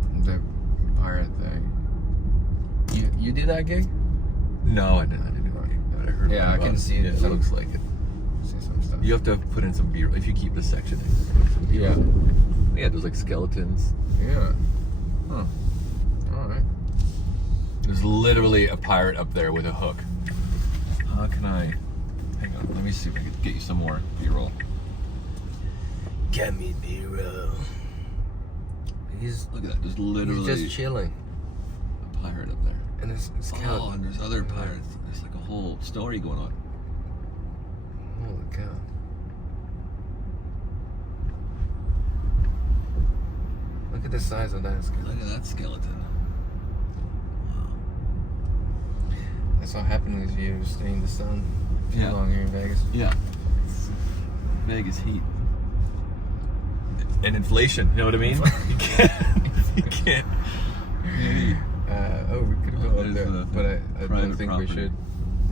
pirate thing. You did that gig? No, I didn't do it. But I heard Yeah, I can see it. It looks like it. See some stuff. You have to put in some B-roll if you keep this section in. Yeah. Yeah, there's like skeletons. Yeah. Huh. All right. There's literally a pirate up there with a hook. How can I? Hang on, let me see if I can get you some more B-roll. Get me B-roll. He's Look at that. There's literally just chilling. a pirate up there. And it's Oh, and there's other pirates. There's like a whole story going on. Holy cow. Look at the size of that skeleton. Look at that skeleton. That's what happens if you stay in the sun too Yeah. long here in Vegas. Yeah. Vegas heat. And inflation, you know what I mean? You can't. Oh, we could go up There's there, the but I don't private think property. we should.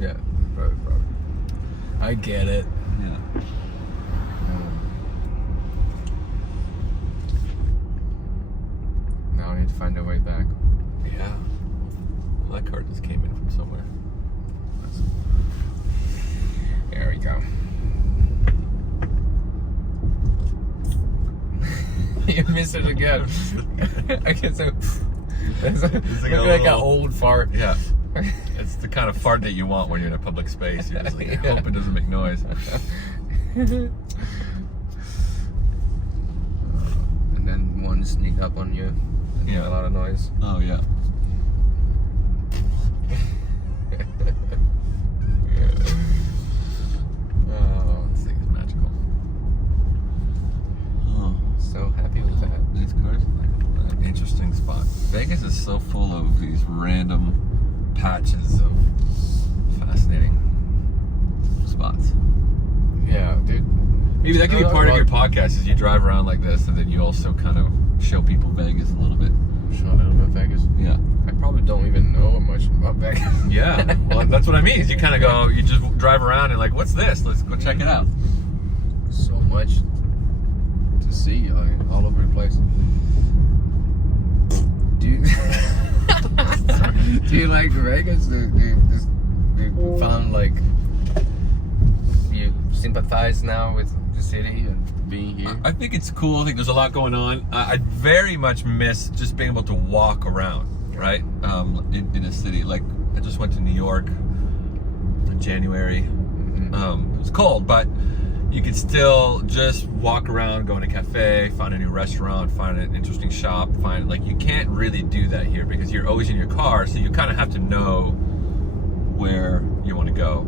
Yeah, private property. I get it. Yeah. Now I need to find a way back. Yeah. Well, that card just came in from somewhere. There we go. You missed it again. I get so. It's like, It's like look a like an little- old fart. Yeah. It's the kind of fart that you want when you're in a public space. You're just like, I Yeah. hope it doesn't make noise. And then one sneak up on you. And Yeah. a lot of noise. Oh, yeah. Oh, This thing is magical. Oh, so happy with that. these cars are like an interesting spot. Vegas is so full of these random patches of fascinating spots. Yeah, dude. Maybe that could be part of your podcast is you drive around like this and then you also kind of show people Vegas a little bit. Show a little bit of Vegas. Yeah. I probably don't even know much about Vegas. Yeah. Well, that's what I mean. Is you kind of go, you just drive around and like, what's this? Let's go check it out. So much to see, like, all over the place. Do you, do you like Vegas? Do you found like you sympathize now with the city and being here? I think it's cool. I think there's a lot going on. I very much miss just being able to walk around, right? In a city. Like, I just went to New York in January. It was cold, but you could still just walk around, go in a cafe, find a new restaurant, find an interesting shop, like, you can't really do that here because you're always in your car, so you kind of have to know where you want to go.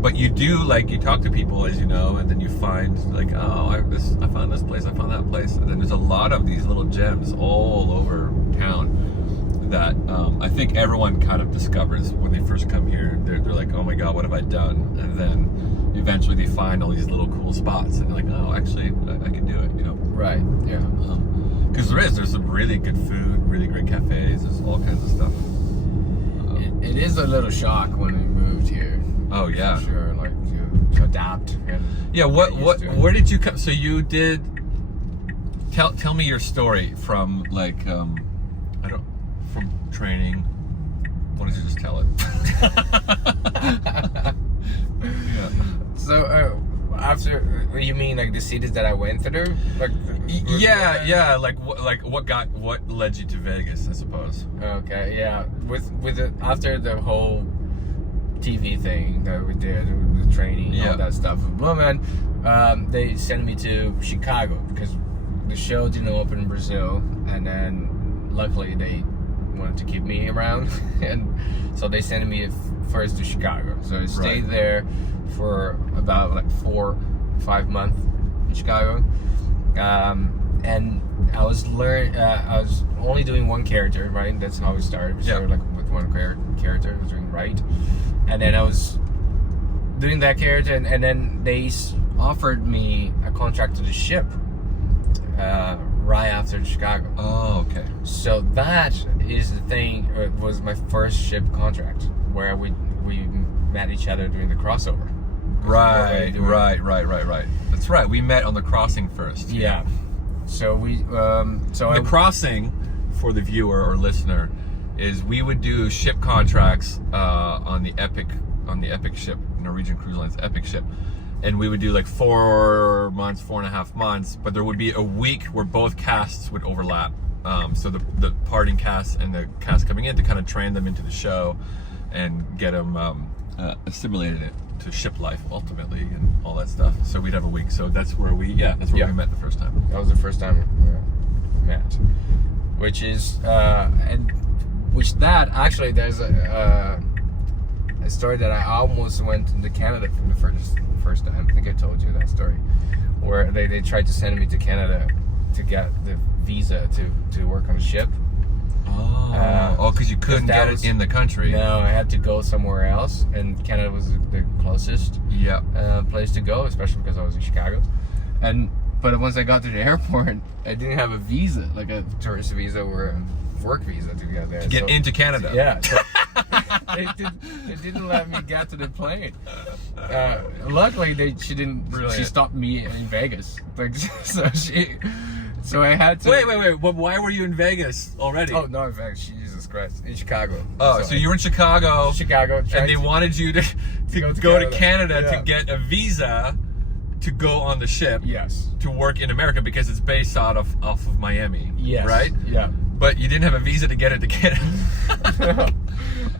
But you do, like, you talk to people, as you know, and then you find, like, oh, I found this place, I found that place, and then there's a lot of these little gems all over town that I think everyone kind of discovers when they first come here. They're like, oh my god, what have I done? And then eventually they find all these little cool spots, and they're like, oh, actually, I can do it, you know? Right. Yeah. Because there's some really good food, really great cafes, there's all kinds of stuff. It is a little shock when we moved here. Oh yeah. For sure, like to adapt and Yeah, get used to it. where did you come? So you did. Tell me your story from like from training. Why don't you just tell it? Yeah. So after you mean like the cities that I went through, like Yeah. Like what led you to Vegas? I suppose. Okay, yeah. With the, after the whole TV thing that we did, the training, Yeah. all that stuff with Blue Man, they sent me to Chicago because the show didn't open in Brazil, and then luckily they wanted to keep me around, and so they sent me first to Chicago. So I stayed Right. there for about like 4 or 5 months in Chicago, and I was I was only doing one character, right? That's how we started. We started like with one character. I was doing right, and then I was doing that character, and then they offered me a contract to the ship right after Chicago. Oh, okay. So that is the thing. It was my first ship contract where we met each other during the crossover. Right. That's right. We met on the crossing first. Yeah. So The crossing, for the viewer or listener, is we would do ship contracts on the Epic ship, Norwegian Cruise Line's Epic ship, and we would do like 4.5 months, but there would be a week where both casts would overlap. So the parting cast and the cast coming in to kind of train them into the show and get them assimilated it to ship life ultimately and all that stuff. So we'd have a week. So that's where we met the first time. that was the first time we met, which is actually there's a story that I almost went into Canada for the first time. I think I told you that story, where they tried to send me to Canada to get the visa to work on a ship. Because you couldn't get it in the country. No, I had to go somewhere else, and Canada was the closest place to go, especially because I was in Chicago. But once I got to the airport, I didn't have a visa, like a tourist visa or a work visa to get there. To get into Canada. Yeah. So they didn't let me get to the plane. Luckily, she didn't. Brilliant. She stopped me in Vegas. So I had to. Wait. But why were you in Vegas already? Oh, no, in Vegas. Jesus Christ. In Chicago. Oh, so you were in Chicago. And they wanted you to go to Canada to get a visa to go on the ship. Yes. To work in America because it's based off of Miami. Yes. Right? Yeah. But you didn't have a visa to get it to Canada.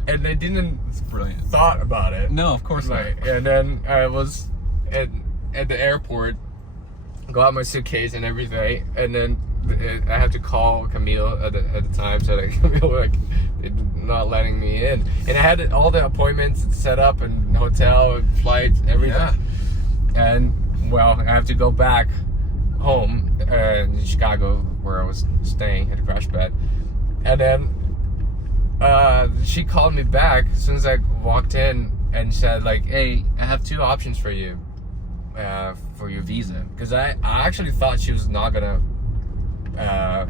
And they didn't. It's brilliant. Thought about it. No, of course not. And then I was at the airport, got my suitcase and everything, and then I had to call Camille at the time, so that Camille not letting me in, and I had all the appointments set up and hotel and flights, everything. Yeah. And well, I have to go back home in Chicago where I was staying at a crash pad, and then she called me back as soon as I walked in and said like, "Hey, I have two options for you for your visa," because I actually thought she was not gonna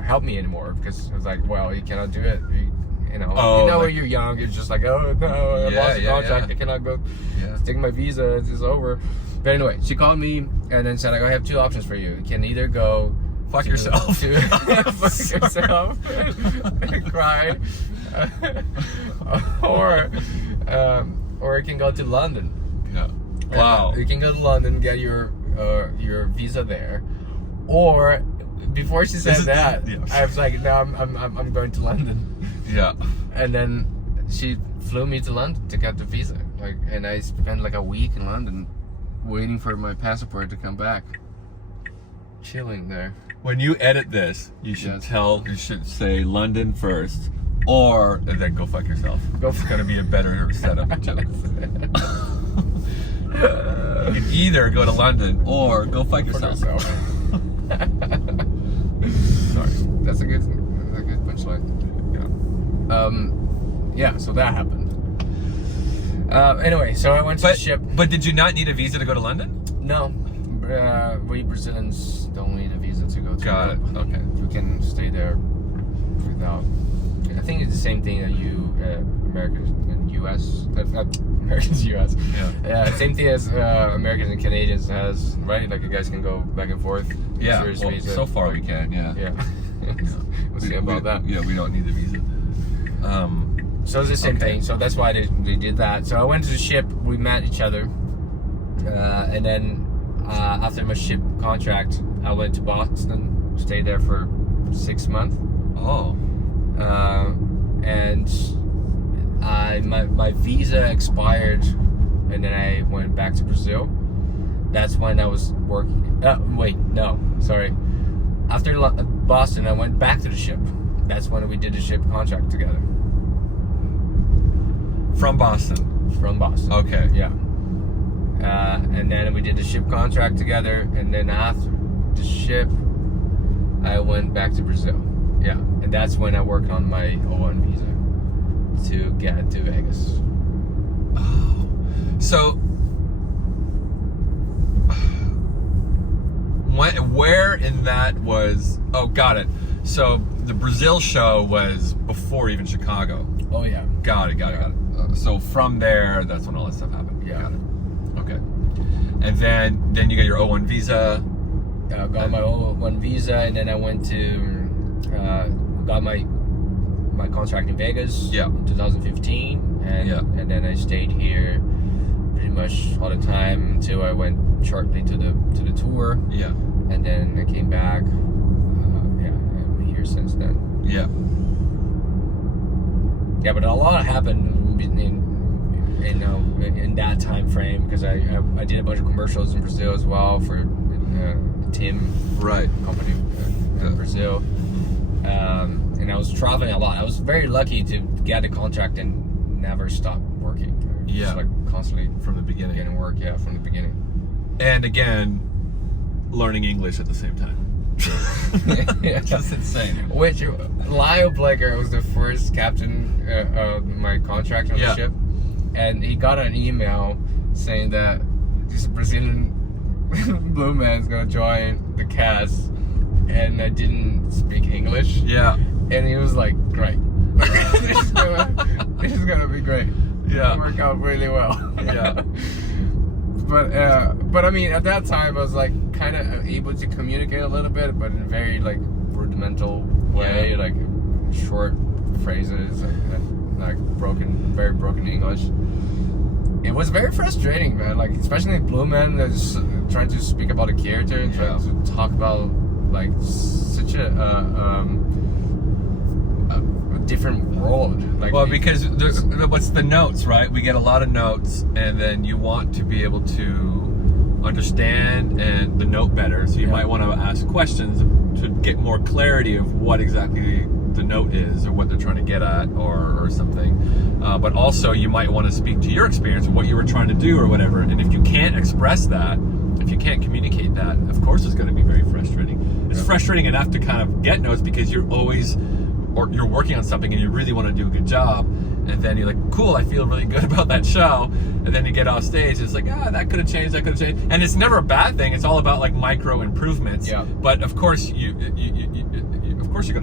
help me anymore, because I was like, well, you cannot do it, when you're young, you're just like, oh no, I lost the contract, I cannot go take my visa, it's over. But anyway, she called me and then said, I have two options for you. You can either go fuck yourself fuck yourself cry, or you can go to London. Wow. You can go to London, get your visa there, or before she said that, I was like, no, I'm going to London. Yeah. And then she flew me to London to get the visa, and I spent like a week in London waiting for my passport to come back, chilling there. When you edit this, you should say London first, or and then go fuck yourself. It's gonna be a better setup joke. You can either go to London or go fuck yourself. Sorry, that's a good punchline. Yeah. So that happened. Anyway, so I went to the ship. But did you not need a visa to go to London? No. We Brazilians don't need a visa to go to Got Europe. it. Okay. We can stay there without. I think it's the same thing that Americans and U.S. Americans, U.S. Yeah. Same thing as Americans and Canadians has, right? Like you guys can go back and forth. Yeah. Well, so far we can. Yeah. Yeah. We'll see about that. Yeah, we don't need the visa. So it's the same thing. So that's why they did that. So I went to the ship. We met each other, and then after my ship contract, I went to Boston, stayed there for 6 months. Oh. And my visa expired, and then I went back to Brazil. That's when I was working. After Boston, I went back to the ship. That's when we did the ship contract together. From Boston. Okay. Yeah. And then we did the ship contract together, and then after the ship, I went back to Brazil. Yeah, and that's when I worked on my O1 visa to get to Vegas. Oh, so Where in that was? Oh, got it. So the Brazil show was before even Chicago. Oh yeah. Got it. So from there, that's when all that stuff happened. Yeah. Got it. Okay. And then you got your O1 visa. Got my O1 visa, and then I went to got my contract in Vegas. Yeah. In 2015, and Yeah. and then I stayed here pretty much all the time until I went shortly to the tour, Yeah. and then I came back. I'm here since then. Yeah. Yeah, but a lot happened in that time frame, because I did a bunch of commercials in Brazil as well for Tim Right. company in Brazil, and I was traveling a lot. I was very lucky to get a contract and never stop working. Yeah. Just like constantly From the beginning. getting work. Yeah, from the beginning. And again, learning English at the same time. Yeah. Just insane. Which Lyle Blaker was the first captain of my contract on Yeah. the ship, and he got an email saying that this Brazilian blue man's gonna join the cast, and I didn't speak English. Yeah. And he was like, "Great, this is gonna be great. Yeah. It'll work out really well." Yeah. But I mean, at that time, I was like kind of able to communicate a little bit, but in a very like rudimental way, Yeah. like short phrases and like very broken English. It was very frustrating, man. Like especially Blue Man, that's trying to speak about a character and trying to talk about like such a different world. Like, Well, because what's the notes, right? We get a lot of notes, and then you want to be able to understand and the note better. So you Yeah. might want to ask questions to get more clarity of what exactly the note is, or what they're trying to get at, or something. But also, you might want to speak to your experience of what you were trying to do, or whatever. And if you can't express that, if you can't communicate that, of course, it's going to be very frustrating. It's frustrating enough to kind of get notes because you're always, or you're working on something and you really want to do a good job, and then you're like, cool, I feel really good about that show, and then you get off stage, it's like, that could have changed, and it's never a bad thing. It's all about like micro improvements. Yeah. But of course, you're going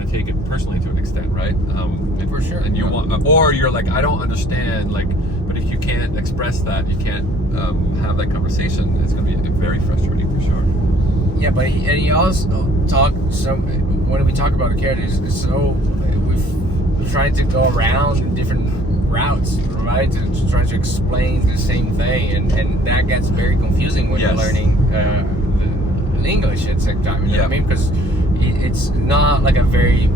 to take it personally to an extent, right? For sure. And you want, or you're like, I don't understand, like, but if you can't express that, you can't have that conversation. It's going to be very frustrating for sure. Yeah, but he also talked. So when we talk about the characters, we've tried to go around different routes, right? To try to explain the same thing, and that gets very confusing when you're Yes. learning the English at the same time. You know what I mean? Because it's not like a very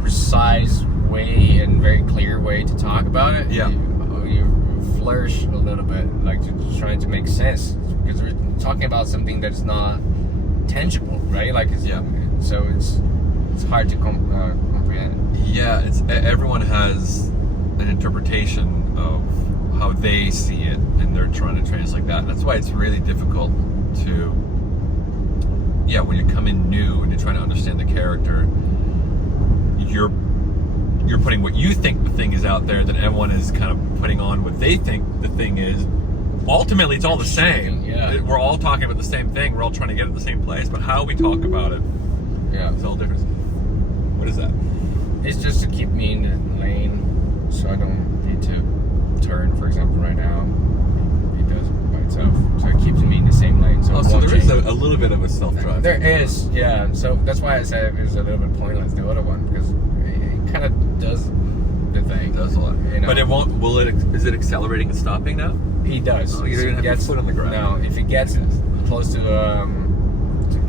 precise way and very clear way to talk about it. Yeah. You flourish a little bit, like trying to make sense, because we're talking about something that's not tangible, right? Like, so it's hard to comprehend. Yeah, it's everyone has an interpretation of how they see it, and they're trying to translate that. That's why it's really difficult to, when you come in new and you're trying to understand the character, you're putting what you think the thing is out there, then everyone is kind of putting on what they think the thing is. Ultimately, it's all the same. Yeah. We're all talking about the same thing. We're all trying to get at the same place, but how we talk about it, it's all different. What is that? It's just to keep me in the lane, so I don't need to turn, for example, right now. It does by itself, so it keeps me in the same lane. So, So there is a little bit of a self-drive. There is, yeah. So that's why I said it was a little bit pointless, the other one, because it kind of does the thing. It does a lot. You know? But it won't. Is it accelerating and stopping now? He does. Oh, you don't have your foot on the ground. No, if it gets close to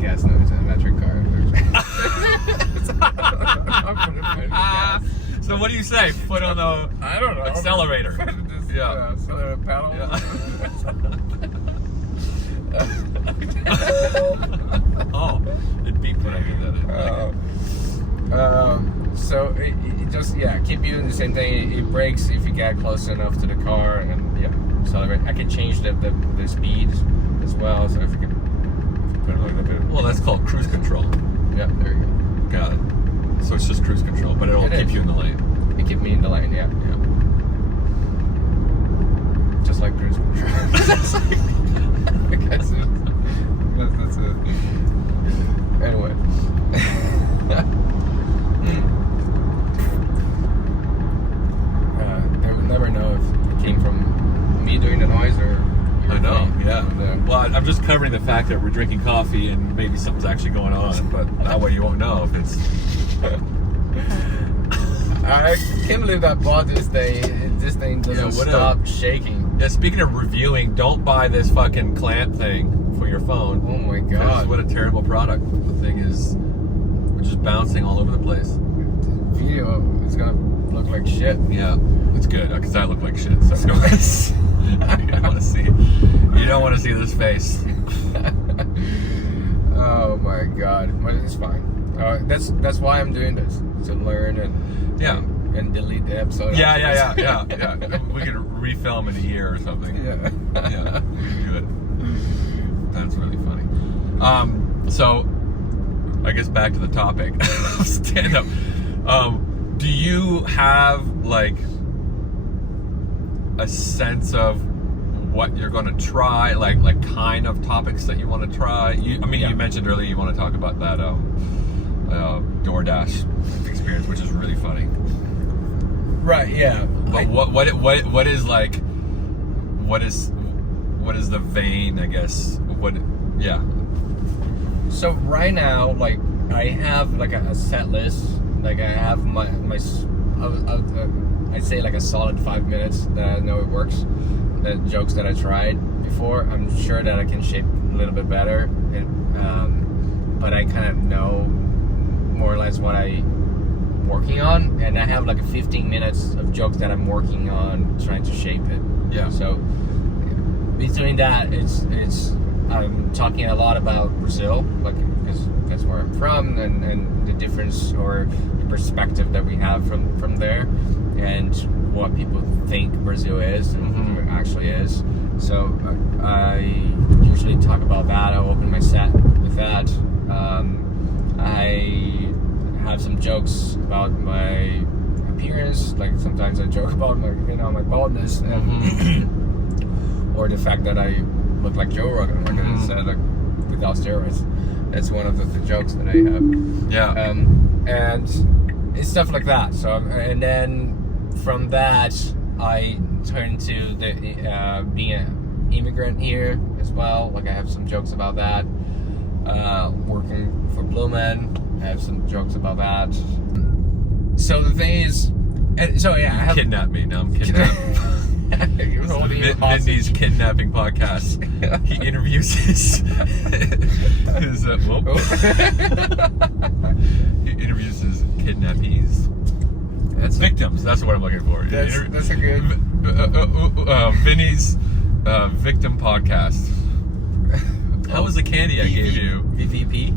gas, no, it's an electric car. So what do you say? Foot on the I don't know. accelerator. Just, Yeah. accelerator pedal. Oh, it beeped when I did that. So it just keep you in the same thing. It brakes if you get close enough to the car, and accelerate. I can change the speed as well. So if you can put a little bit. Well, that's called cruise control. Yeah, there you go. Got it. So it's just cruise control, but it'll keep you in the lane. It keep me in the lane. Yeah. Just like cruise control. I guess that's it. that we're drinking coffee and maybe something's actually going on, but that way you won't know if it's. I can't believe I bought this thing. This thing doesn't stop shaking. Yeah, speaking of reviewing, don't buy this fucking clamp thing for your phone. Oh my god. What a terrible product. The thing is, we're just bouncing all over the place. The video is gonna look like shit. Yeah, it's good, because I look like shit, so you don't want to see it. You don't want to see this face. Oh my god. But it's fine. That's why I'm doing this. To learn and delete the episode. Yeah. We could refilm in a year or something. Yeah. Yeah, we can do it. That's really funny. So, I guess back to the topic of stand-up. Do you have, like, a sense of what you're going to try? Like kind of topics that you want to try? You mentioned earlier you want to talk about that DoorDash experience, which is really funny. Right, yeah. But what is like, what is the vein, I guess? So right now, like, I have like a set list. Like, I have my I'd say like a solid 5 minutes that I know it works. The jokes that I tried before, I'm sure that I can shape a little bit better. And, but I kind of know more or less what I'm working on, and I have like 15 minutes of jokes that I'm working on trying to shape it. Yeah. So between that, it's I'm talking a lot about Brazil, like, because that's where I'm from, and the difference or the perspective that we have from there, and what people think Brazil is and what it actually is. So I usually talk about that. I open my set with that. I have some jokes about my appearance. Like, sometimes I joke about my baldness, and or the fact that I look like Joe Rogan, like I said, like, without steroids. That's one of the jokes that I have. Yeah. And it's stuff like that. So, and then from that, I turn to the being an immigrant here as well. Like, I have some jokes about that. Working for Blue Man, I have some jokes about that. So the thing is, I have Kidnap me. Now I'm kidnapped. Vinny's kidnapping podcast. He interviews his he interviews his kidnappees. That's victims. That's what I'm looking for. That's a good Vinny's victim podcast. How was the candy I gave you? VVP.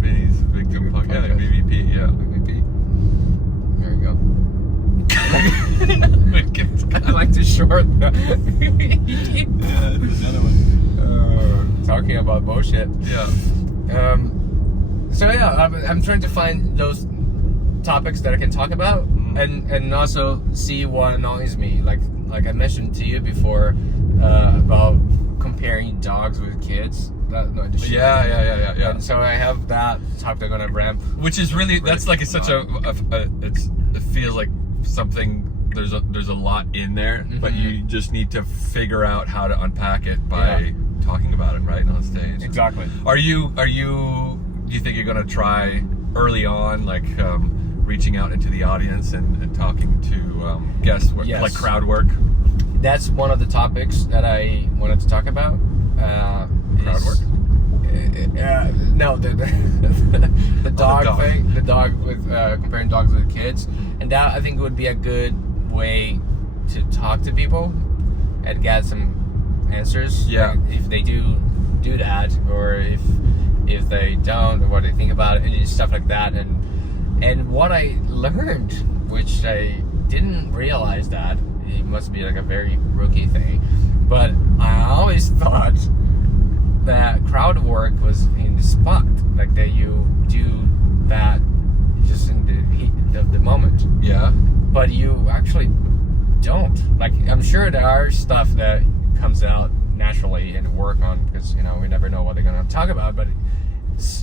Vinny's victim podcast. Yeah, VVP. Yeah. VVP. There you go. I like the short. Another one. Talking about bullshit. Yeah. So yeah, I'm trying to find those topics that I can talk about, and also see what annoys me. Like I mentioned to you before about comparing dogs with kids. Yeah. And so I have that topic on a ramp, which is really that's like such a it feels like something. There's a lot in there, but you just need to figure out how to unpack it by talking about it right on stage. Exactly. Do you think you're gonna try early on, like reaching out into the audience and talking to guests, like crowd work? That's one of the topics that I wanted to talk about. Crowd work? No, the dog thing. The dog with comparing dogs with kids, and that I think would be a good way to talk to people and get some answers. Yeah. Like, if they do that, or if they don't, or what they think about it, and stuff like that. And what I learned, which I didn't realize that it must be like a very rookie thing, but I always thought that crowd work was in the spot, like that you do that just in the heat of the moment. Yeah. But you actually don't. Like, I'm sure there are stuff that comes out naturally and work on, because we never know what they're gonna talk about, but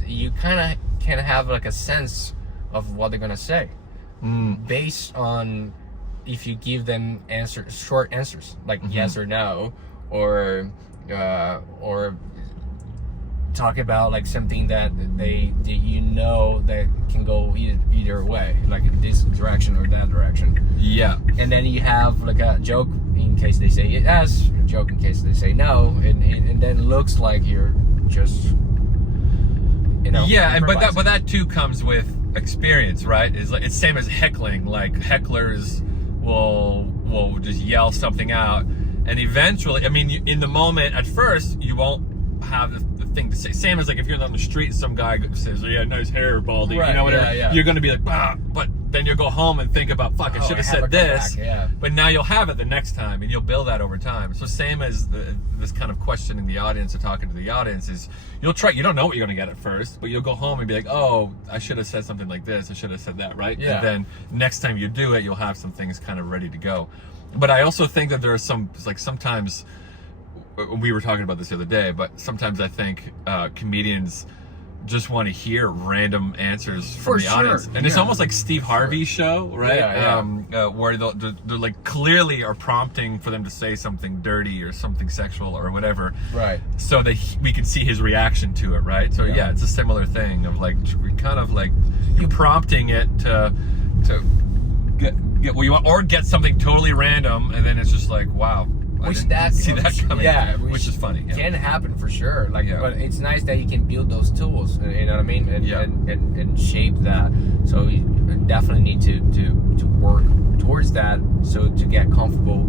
you kind of can have like a sense of what they're gonna say based on if you give them short answers, like yes or no, or talk about like something that that can go either way, like this direction or that direction. Yeah. And then you have like a joke in case they say yes, a joke in case they say no, and then it looks like you're just, Yeah, but improvising. that too comes with experience, right? It's same as heckling. Like hecklers will just yell something out, and eventually, I mean, in the moment, at first, you won't have the thing to say. Same as like if you're on the street and some guy says, "Yeah, nice hair, Baldy," Right, whatever. yeah. You're gonna be like, "Ah," but then you'll go home and think about, "Fuck, I should have said this." Yeah. But now you'll have it the next time, and you'll build that over time. So same as this kind of questioning the audience or talking to the audience is, you'll try. You don't know what you're gonna get at first, but you'll go home and be like, "Oh, I should have said something like this. I should have said that," right? Yeah. And then next time you do it, you'll have some things kind of ready to go. But I also think that there are some, like sometimes, we were talking about this the other day, but sometimes I think comedians just want to hear random answers from the audience, and it's almost like Steve Harvey's show, right? Where they're like clearly are prompting for them to say something dirty or something sexual or whatever, Right. so that we can see his reaction to it, right? So yeah, it's a similar thing of like kind of like you prompting it to get what you want, or get something totally random, and then it's just like, wow. I didn't see that coming. Yeah, which is funny. Yeah. Can happen for sure. Like, Yeah. but it's nice that you can build those tools. You know what I mean? And Yeah. and shape that. So you definitely need to work towards that. So to get comfortable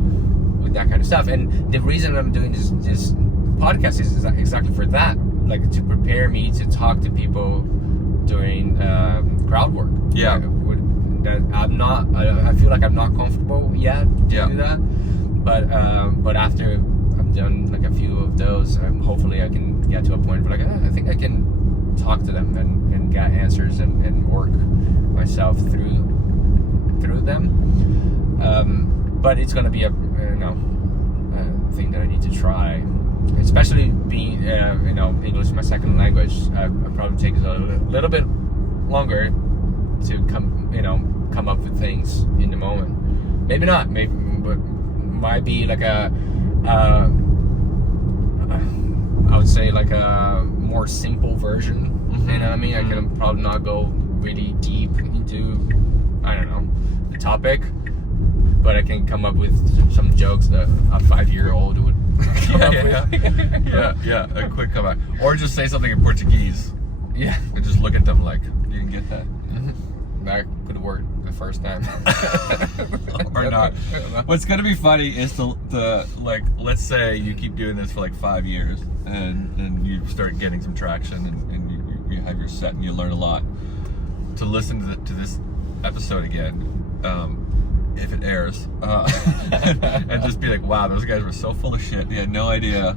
with that kind of stuff. And the reason I'm doing this podcast is exactly for that. Like to prepare me to talk to people during crowd work. Yeah. That I feel like I'm not comfortable yet to Yeah. do that. But after I'm done like a few of those, hopefully I can get to a point where like I think I can talk to them and get answers and work myself through them. But it's gonna be a thing that I need to try, especially being English is my second language. It probably takes a little bit longer to come up with things in the moment. Maybe not. But might be like I would say like a more simple version. You know what I mean? I can probably not go really deep into, I don't know, the topic, but I can come up with some jokes that a 5-year-old would come up with. Yeah, a quick comeback. Or just say something in Portuguese. Yeah. And just look at them like, you can get that. That could work the first time. Or not. What's gonna be funny is the like, let's say you keep doing this for like 5 years and you start getting some traction and you have your set and you learn a lot. To listen to this episode again, if it airs, and just be like, wow, those guys were so full of shit. They had no idea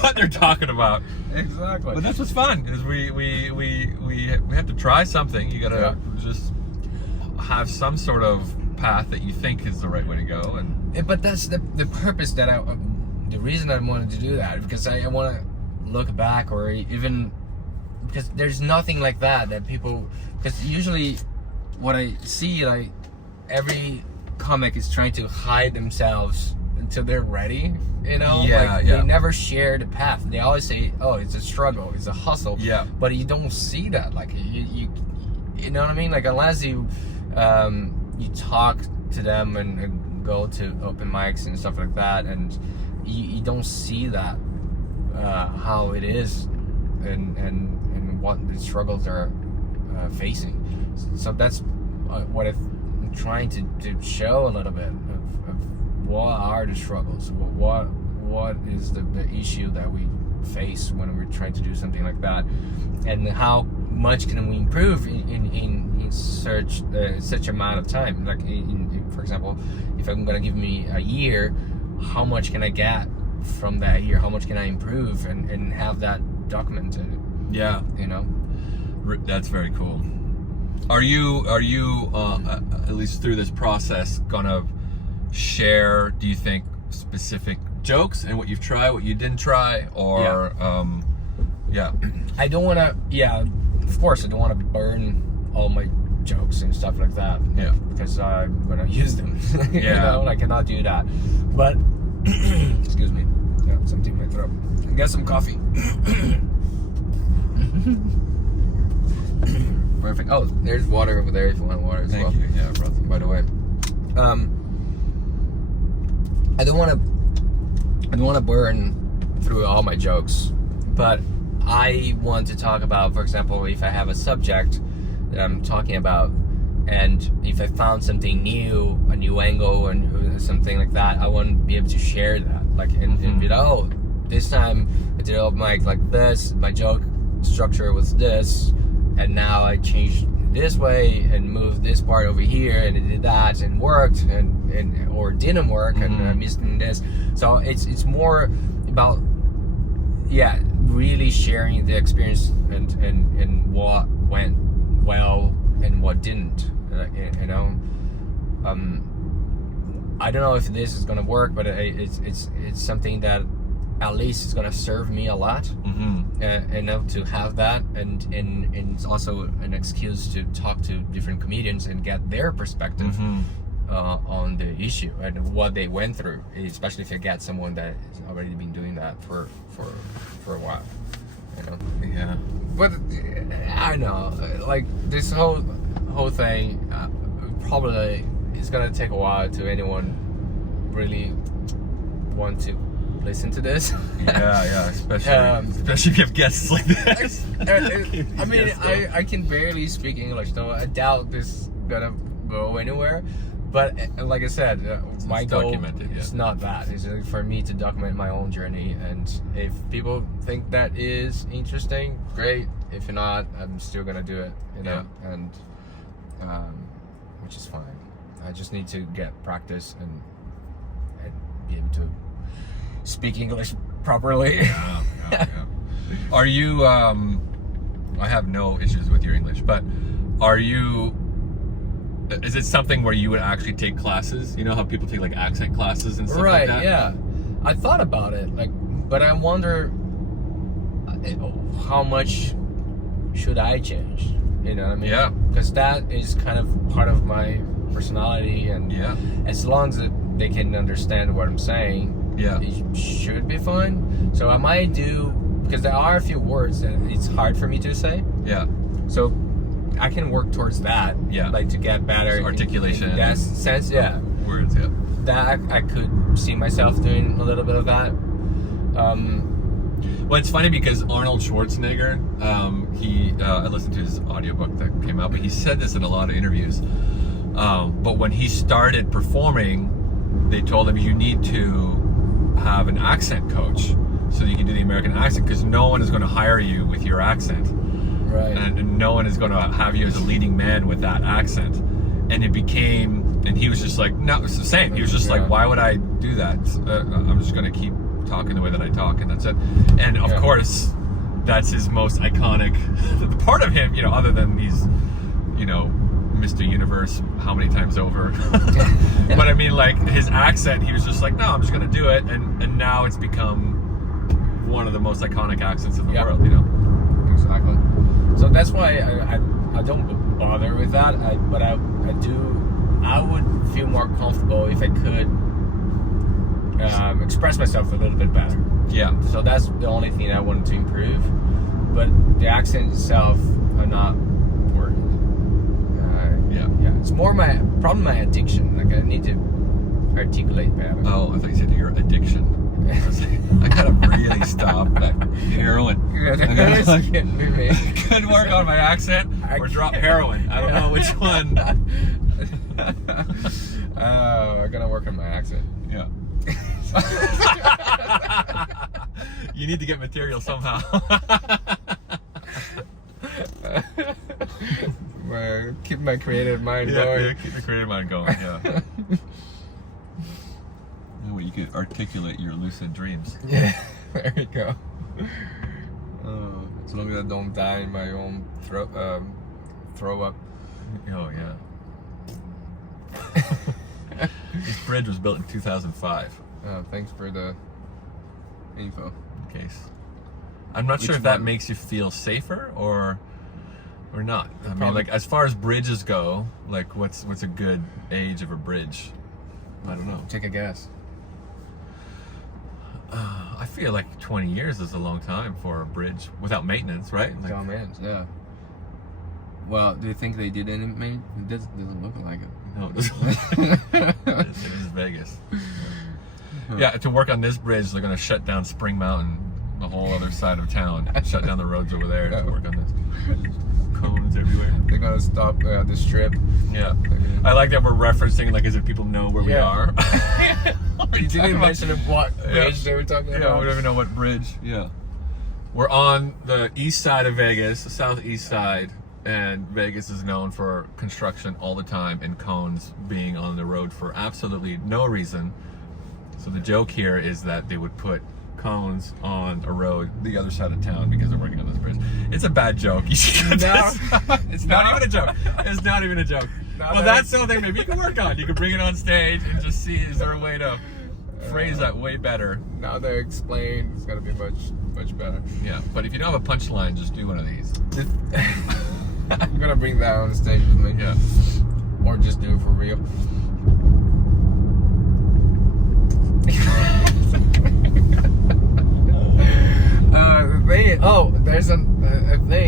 what they're talking about. Exactly. But that's what's fun, is we have to try something. You gotta just have some sort of path that you think is the right way to go. And but that's the purpose that the reason I wanted to do that, because I want to look back, or even because there's nothing like that people, because usually what I see, like every comic is trying to hide themselves until they're ready, They never share the path. They always say, oh, it's a struggle, it's a hustle, but you don't see that. Like you know what I mean? Like unless you talk to them and go to open mics and stuff like that, and you don't see that how it is and what the struggles are facing. So that's what I'm trying to show a little bit of what are the struggles, what is the issue that we face when we're trying to do something like that, and how much can we improve in such amount of time. Like for example, if I'm gonna give me a year, how much can I get from that year? How much can I improve and have that documented? Yeah, that's very cool. Are you at least through this process gonna share, do you think, specific jokes and what you've tried, what you didn't try, or I don't want to, of course I don't want to burn all my jokes and stuff like that, because I'm gonna use them. I cannot do that. But excuse me, something in my throat. Get some coffee. Perfect. Oh, there's water over there if you want water as well. Thank you. Yeah, I brought some. By the way, I don't want to burn through all my jokes, but I want to talk about, for example, if I have a subject that I'm talking about, and if I found something new, a new angle, and something like that, I want to be able to share that. Like, and be like, oh, this time I did open mic like this. My joke structure was this, and now I changed this way and moved this part over here, and it did that and worked, and or didn't work, and I missed this. So it's more about really sharing the experience and what went well and what didn't. You know, I don't know if this is gonna work, but it's something that at least is gonna serve me a lot. Enough to have that, and it's also an excuse to talk to different comedians and get their perspective on the issue and what they went through, especially if you get someone that has already been doing that for a while. You know? Yeah. But I know, like, this whole thing probably is gonna take a while to anyone really want to listen to this. Yeah, especially if you have guests like this. I mean, I can barely speak English, though. I doubt this is gonna go anywhere. But like I said, my goal is not that. It's for me to document my own journey, and if people think that is interesting, great. If not, I'm still gonna do it. You know, and which is fine. I just need to get practice and be able to speak English properly. Yeah. Are you? I have no issues with your English, but are you? Is it something where you would actually take classes? You know how people take like accent classes and stuff like that? Right. Yeah. I thought about it, but I wonder how much should I change? You know what I mean? Yeah. Because that is kind of part of my personality, and as long as they can understand what I'm saying, it should be fine. So I might do, because there are a few words that it's hard for me to say. Yeah. So I can work towards that. Yeah. Like to get better articulation. In that sense. Yeah. Words. Yeah. That I could see myself doing a little bit of that. Well, it's funny because Arnold Schwarzenegger, I listened to his audiobook that came out, but he said this in a lot of interviews. But when he started performing, they told him you need to have an accent coach so that you can do the American accent, because no one is going to hire you with your accent. Right. And no one is going to have you as a leading man with that accent. And it became, and he was just like, no, it's the same. He was just like, why would I do that? I'm just going to keep talking the way that I talk, and that's it. And of course, that's his most iconic part of him, you know, other than he's, you know, Mr. Universe how many times over. But I mean, like, his accent, he was just like, no, I'm just going to do it. And now it's become one of the most iconic accents in the world, you know? Exactly. So that's why I don't bother with that. But I would feel more comfortable if I could express myself a little bit better. Yeah. So that's the only thing I wanted to improve. But the accent itself, I'm not worried. Yeah. It's more my addiction. Like, I need to articulate better. Oh, I thought you said your addiction. I gotta really stop at heroin. Could work on my accent or drop heroin. I don't know which one. I gotta work on my accent. Yeah. You need to get material somehow. Keep my creative mind going. Yeah, keep the creative mind going. Yeah. Well, you could articulate your lucid dreams. Yeah, there you go. As long as I don't die in my own throw up. Oh yeah. This bridge was built in 2005. Thanks for the info. In case. I'm not sure if that makes you feel safer or not. I mean, like, as far as bridges go, like, what's a good age of a bridge? I don't know. Take a guess. I feel like 20 years is a long time for a bridge without maintenance, right? Like, John Mans, yeah. Well, do you think they did any maintenance? It doesn't look like it. no, it is Vegas. Yeah, to work on this bridge, they're gonna shut down Spring Mountain, the whole other side of town. Shut down the roads over there to work on this. Cones everywhere. They're gonna stop the strip. Yeah, I like that we're referencing like as if people know where we are. You didn't mention what bridge they were talking about. Yeah, we don't even know what bridge. Yeah, we're on the east side of Vegas, the southeast side, and Vegas is known for construction all the time and cones being on the road for absolutely no reason. So the joke here is that they would put cones on a road the other side of town because they're working on this bridge. It's a bad joke. You should it's not even a joke. It's not even a joke. Well, that's something maybe you can work on. You can bring it on stage and just see, is there a way to phrase that way better? Now they're explained, it's gonna be much better. Yeah, but if you don't have a punchline, just do one of these. I'm gonna bring that on stage with me. Yeah. Or just do it for real.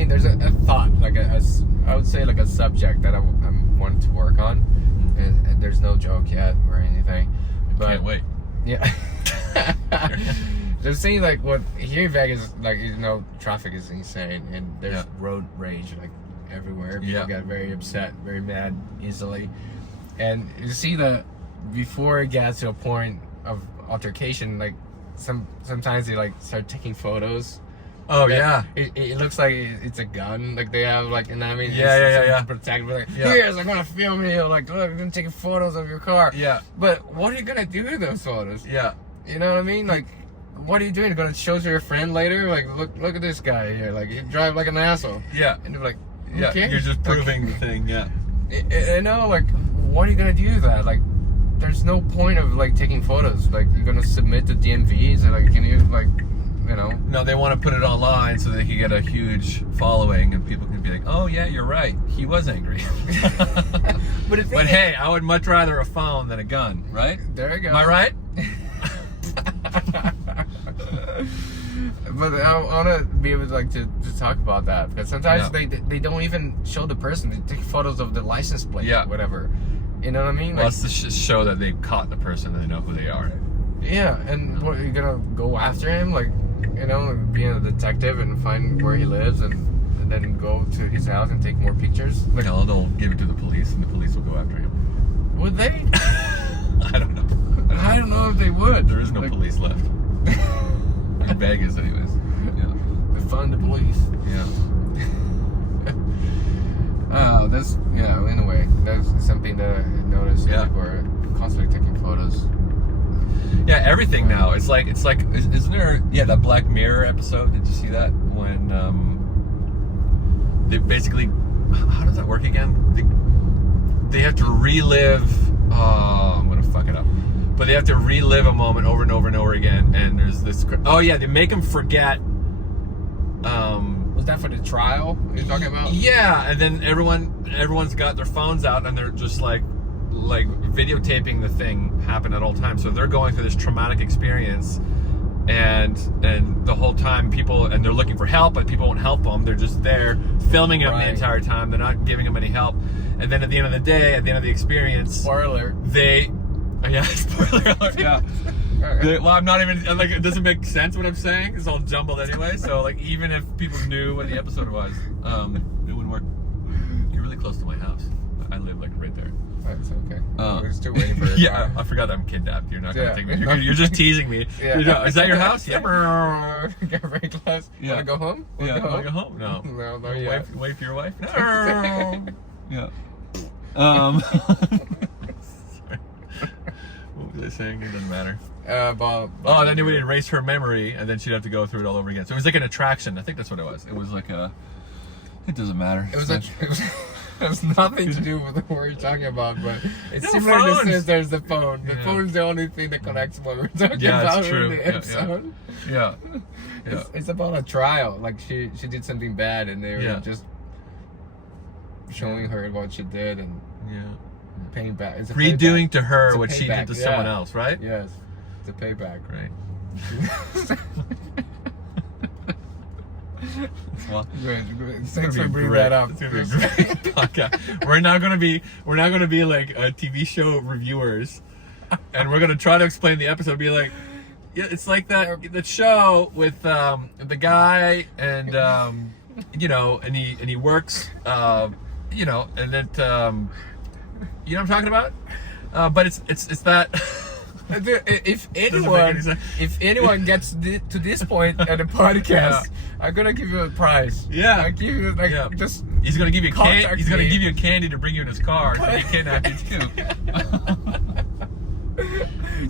There's a thought, like I would say like a subject that I'm wanting to work on, and there's no joke yet or anything. But Can't wait. Yeah. Just saying, like, what here in Vegas, like, traffic is insane, and there's road rage like everywhere. People get very upset, very mad easily, and you see that before it gets to a point of altercation, like sometimes they like start taking photos. Oh yeah. It looks like it's a gun. Like they have like, and I mean, yeah. Protect. Like, here's, I'm gonna film you. Like, look, I'm gonna take photos of your car. Yeah. But what are you gonna do with those photos? Yeah. You know what I mean? Like, what are you doing? You're gonna show to your friend later? Like, look at this guy here. Like, you drive like an asshole. Yeah. And they're like, Yeah. okay. You're just proving the thing. Yeah. You know, like, what are you gonna do with that? Like, there's no point of like taking photos. Like, you're gonna submit to DMVs, and like, can you like, you know? No, they want to put it online so they can get a huge following and people can be like, oh yeah, you're right. He was angry. But hey, I would much rather a phone than a gun, right? There you go. Am I right? But I want to be able to like to talk about that, because sometimes they don't even show the person. They take photos of the license plate, whatever. You know what I mean? Well, like, that's to show that they've caught the person and they know who they are. Yeah, and what, you're gonna go after him, like, you know, being a detective and find where he lives and then go to his house and take more pictures? Like, No, they'll give it to the police and the police will go after him. would they? I don't know. I don't know if they would. There is no police left. In Vegas, anyways. Yeah. Defund the police. Yeah. Anyway, that's something that I noticed. Yeah. People are constantly taking photos. Yeah, everything now. It's like, isn't there, that Black Mirror episode? Did you see that? When, they basically, how does that work again? They have to relive, I'm gonna fuck it up. But they have to relive a moment over and over and over again. And there's this, they make them forget, Was that for the trial you're talking about? Yeah, and then everyone's got their phones out and they're just like videotaping the thing happen at all times. So they're going through this traumatic experience, and the whole time they're looking for help, but people won't help them. They're just there filming them the entire time. They're not giving them any help. And then at the end of the day, at the end of the experience, spoiler. Spoiler alert. Yeah. Well, I'm not even like, it doesn't make sense what I'm saying. It's all jumbled anyway. So like, even if people knew what the episode was, it wouldn't work. You're really close to my house. I live like right there. That's okay. We're still waiting for it. Yeah, I forgot that I'm kidnapped. You're not gonna take me. You're just teasing me. Yeah. Is that your house? Yeah. Get very close. Yeah. Wanna go home? Wanna go home? No. No, yeah. Wait for your wife? No. Yeah. Sorry. What was I saying? It doesn't matter. Then they would erase her memory, and then she'd have to go through it all over again. So it was like an attraction. I think that's what it was. It was like it doesn't matter. It has nothing to do with what we're talking about, but it's similar phones. in the sense there's the phone. The phone is the only thing that connects what we're talking about in the episode. Yeah. It's about a trial. Like she did something bad, and they were just showing her what she did and paying back. It's a redoing payback. to her It's a what she payback, did to someone else, right? Yes, it's a payback. Right. Well, Thanks for bringing that up. It's gonna be a great podcast. We're not gonna be like TV show reviewers, and we're gonna try to explain the episode. Be like, yeah, it's like that show with the guy and you know, and he works, you know, and it you know what I'm talking about. But it's that. If anyone gets to this point at the podcast, I'm gonna give you a prize. Yeah, I give you just. He's gonna give you contact He's gonna me. give you a candy to bring you in his car. So he kidnap you too.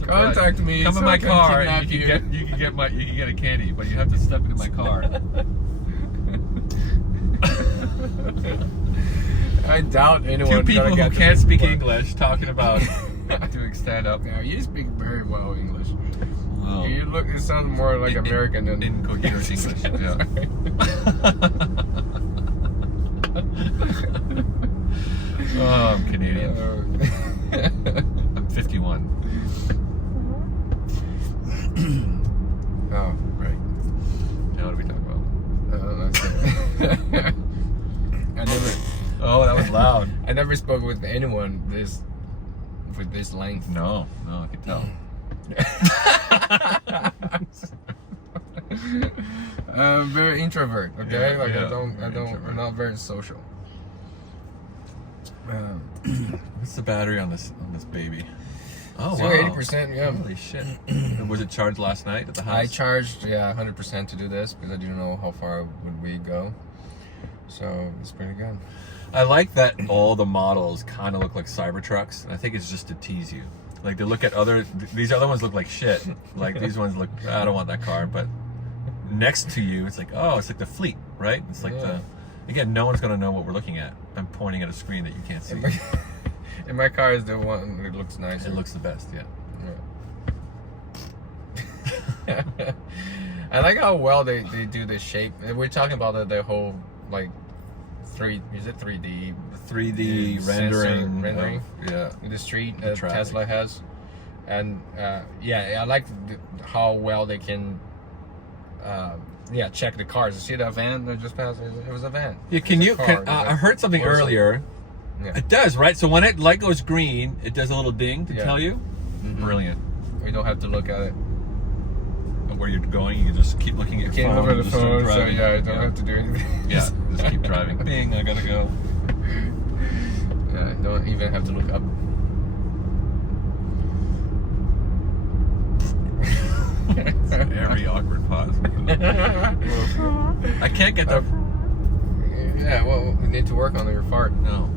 Contact me. Come in so my I can car. kidnap And you can get a candy, but you have to step into my car. I doubt anyone. Two people gonna who get to can't this speak point. English talking about doing stand up. Yeah, you speak very well English. Oh. You look. It sounds more like American than incoherent English. Yeah. Oh, I'm Canadian. I'm 51. Oh, right. Now what are we talking about? I never. Oh, that was loud. I never spoke with anyone with this length. No, I can tell. Very introvert. Okay, Yeah, like yeah, I don't. introvert. I'm not very social. What's the battery on this baby? Oh, So wow. 80%. Yeah. Holy shit. And was it charged last night at the house? I charged 100% to do this because I didn't know how far would we go. So it's pretty good. I like that all the models kind of look like Cybertrucks. And I think it's just to tease you. Like they look at these other ones look like shit. Like these ones look, I don't want that car. But next to you, it's like, oh, it's like the Fleet, right? It's like again, no one's going to know what we're looking at. I'm pointing at a screen that you can't see. In my car is the one that looks nice. It looks the best, yeah. I like how well they do the shape. We're talking about the whole like 3D 3D sensor rendering. Yeah. the street The traffic. Tesla has, and I like how well they can check the cars. You see that van that just passed? It was a van. Yeah, can It's a you? car. I heard something Or is it- earlier. Yeah. It does, right? So when light goes green, it does a little ding to Yeah. tell you. Mhm. Brilliant. We don't have to look at it. And where you're going, you can just keep looking at your Can't phone. look at and the just start phone, so driving. I don't have to do anything. Yeah, just keep driving. Bing, I gotta go. Yeah, I don't even have to look up. It's a very awkward pause. I can't get the. Yeah, well, you need to work on your fart. No.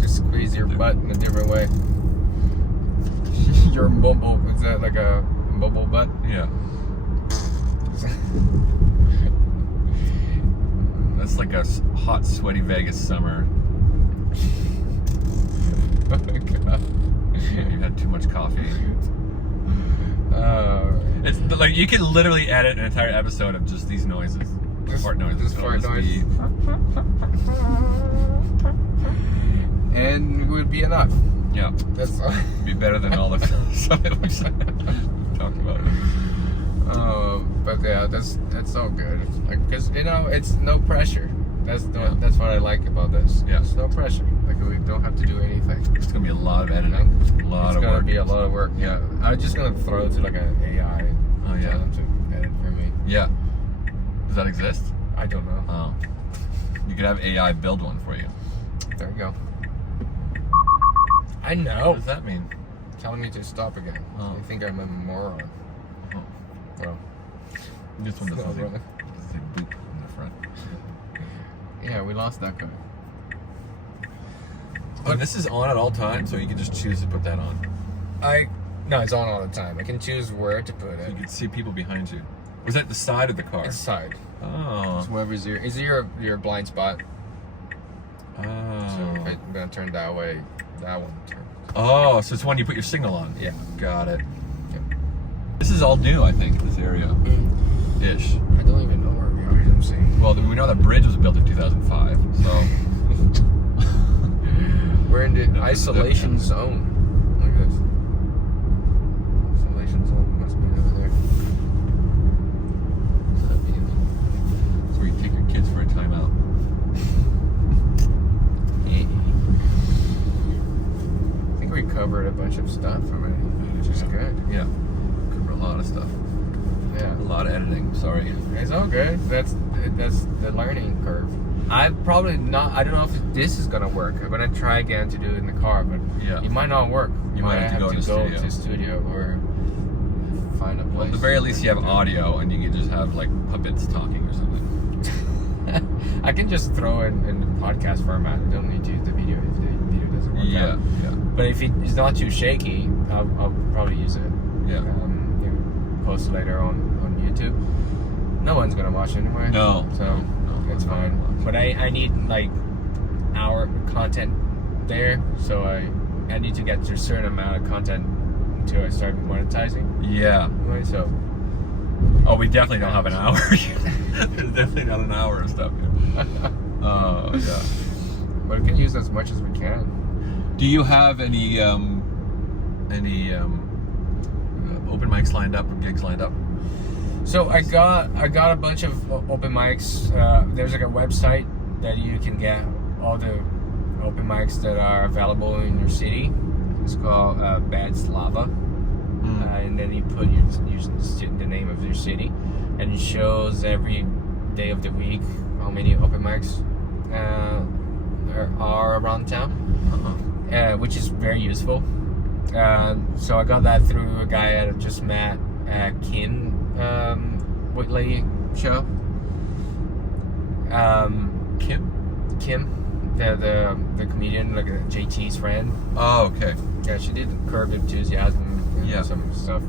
Just squeeze your butt in a different way. Your bubble, is that like a bubble butt? Yeah. That's like a hot, sweaty Vegas summer. Oh my god. You had too much coffee. It's like you can literally edit an entire episode of just these noises. Fart noises. Just It'll fart just noise. be- And it would be enough. Yeah. That's all. Be better than all the stuff that we talked about. But yeah, that's so good. Like, cause it's no pressure. That's that's what I like about this. Yeah. It's no pressure. Like we don't have to do anything. It's gonna be a lot of editing. A lot It's of gonna work. be a lot of work. Yeah. I'm just gonna throw it to like an AI. Oh, yeah. Tell them to edit for me. Yeah. Does that exist? I don't know. Oh. You could have AI build one for you. There you go. I What know. does that mean? Telling me to stop again. Oh. I think I'm a moron. Oh. Well, This one doesn't No, say brother. boop in the front. yeah, we lost that guy. And this is on at all times, so you can just choose to put that on. No, it's on all the time. I can choose where to put So it. you can see people behind you. Was that the side of the car? It's side. Oh. It's wherever's is your blind spot. So if Oh. I'm gonna turn that way, that one turns. Oh, so it's one you put your signal on. Yeah. Got it. Yeah. This is all new, I think, this area. Ish. I don't even know where we are. I'm seeing. Well, we know that bridge was built in 2005, so. We're in the isolation zone. Like this. Isolation zone. covered a bunch of stuff already, which is good. Yeah. Cover a lot of stuff. Yeah. A lot of editing. Sorry. It's all good. That's the learning curve. I probably not. I don't know if this is gonna work. I'm gonna try again to do it in the car, but Yeah. it might not work. You might have to go to to studio or find a place. Well, at the very least, you have audio, and you can just have like puppets talking or something. I can just throw in the podcast format. I don't need to use the video if the video doesn't work out. Yeah. But if it's not too shaky, I'll probably use it. Yeah. Post later on YouTube. No one's gonna watch anyway. No. So No, it's no, fine. no. But I need like our content there, so I need to get to a certain amount of content until I start monetizing. Yeah. Anyway, so Oh, we definitely don't have an hour. There's definitely not an hour of stuff. Oh, yeah. but we can use as much as we can. Do you have any open mics lined up or gigs lined up? So I got a bunch of open mics. There's like a website that you can get all the open mics that are available in your city. It's called Bad Slava. And then you put the name of your city, and it shows every day of the week how many open mics are around town, which is very useful. So I got that through a guy I just met at Kim Whitley show. Kim? The comedian, like JT's friend. Oh, okay. Yeah, she did Curb Enthusiasm and Yeah. some stuff.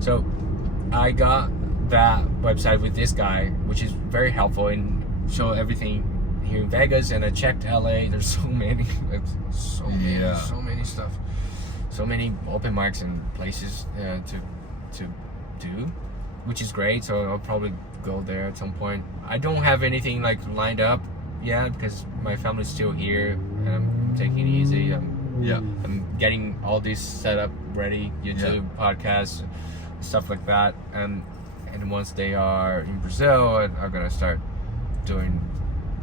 So I got that website with this guy, which is very helpful and show everything here in Vegas. And I checked LA. There's so many, so many stuff, so many open mics and places to do, which is great. So I'll probably go there at some point. I don't have anything like lined up yet because my family's still here and I'm taking it easy. I'm getting all this set up ready, YouTube, podcasts, stuff like that. And once they are in Brazil, I'm gonna start doing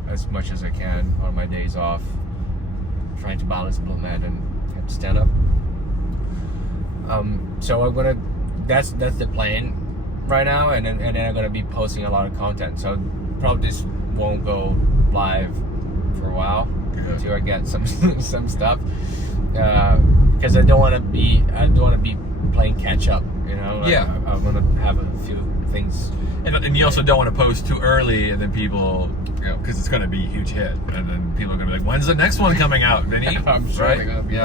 as much as I can on my days off, trying to balance Bloodman and stand up. So I'm gonna. That's the plan right now, and then I'm gonna be posting a lot of content. So probably this won't go live for a while until I get some stuff. Because I don't want to be playing catch up, you know. I want to have a few things. And you also don't want to post too early, and then people, because it's going to be a huge hit, and then people are going to be like, "When's the next one coming out, Vinny?" I'm sure they're going to be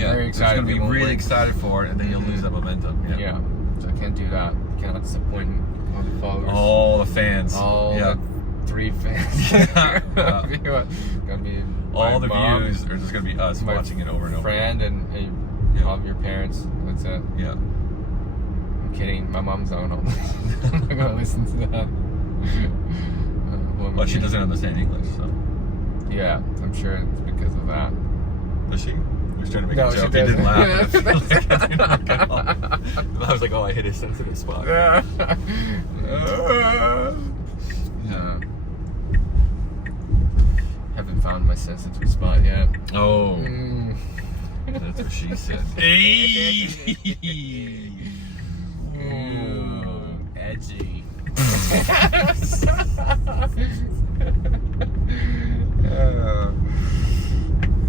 very excited. They're going to be really excited for it, and then you'll lose that momentum. Yeah. So I can't do that. Can't disappoint all the followers, all the fans, the 3 fans. Gonna be all the mom, views are just going to be us watching it over and over. Friend and all of your parents. That's it. Yeah. I'm kidding. My mom's not gonna I'm not gonna listen to that. Well, she doesn't understand English, so. Yeah, I'm sure it's because of that. Does she? I was trying to make No, a she joke. He didn't doesn't. laugh. I was like, oh, I hit a sensitive spot. Yeah. Haven't found my sensitive spot yet. Oh. That's what she said. Edgy.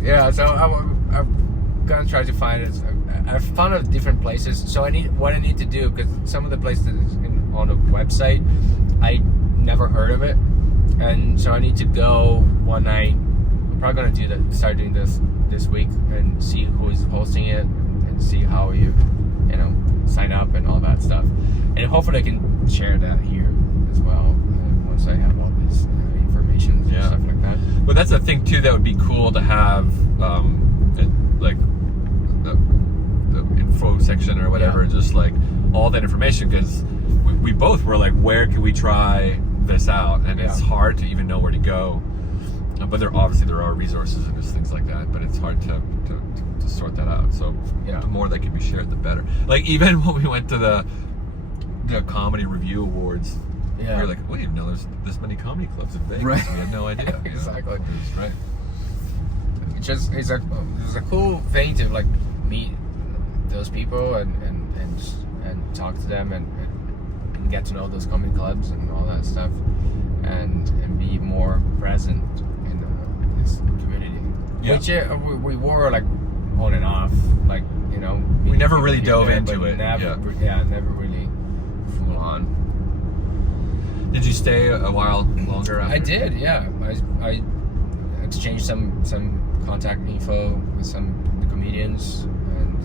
Yeah, so I'm gonna try to find it. I've found out different places. So what I need to do, because some of the places on the website, I never heard of it, and so I need to go one night. I'm probably gonna start doing this week and see who is hosting it and see how you sign up and all that stuff, and hopefully I can share that here as well once I have all this information and stuff like that. But that's a thing too that would be cool to have, like the info section or whatever, just like all that information, because we both were like, where can we try this out? And it's hard to even know where to go. But there are resources and just things like that, but it's hard to sort that out. So the more that can be shared, the better. Like even when we went to the Comedy Review Awards, we were like, we didn't know there's this many comedy clubs in Vegas. Right. We had no idea. Exactly. Right. It's a cool thing to like meet those people and talk to them and get to know those comedy clubs and all that stuff, and be more present in this community. Yeah. Which we were like on and off, like, you know. We never really here dove there, into but it. Never really full on. Did you stay a while longer after? I did, yeah. I exchanged some contact info with some of the comedians and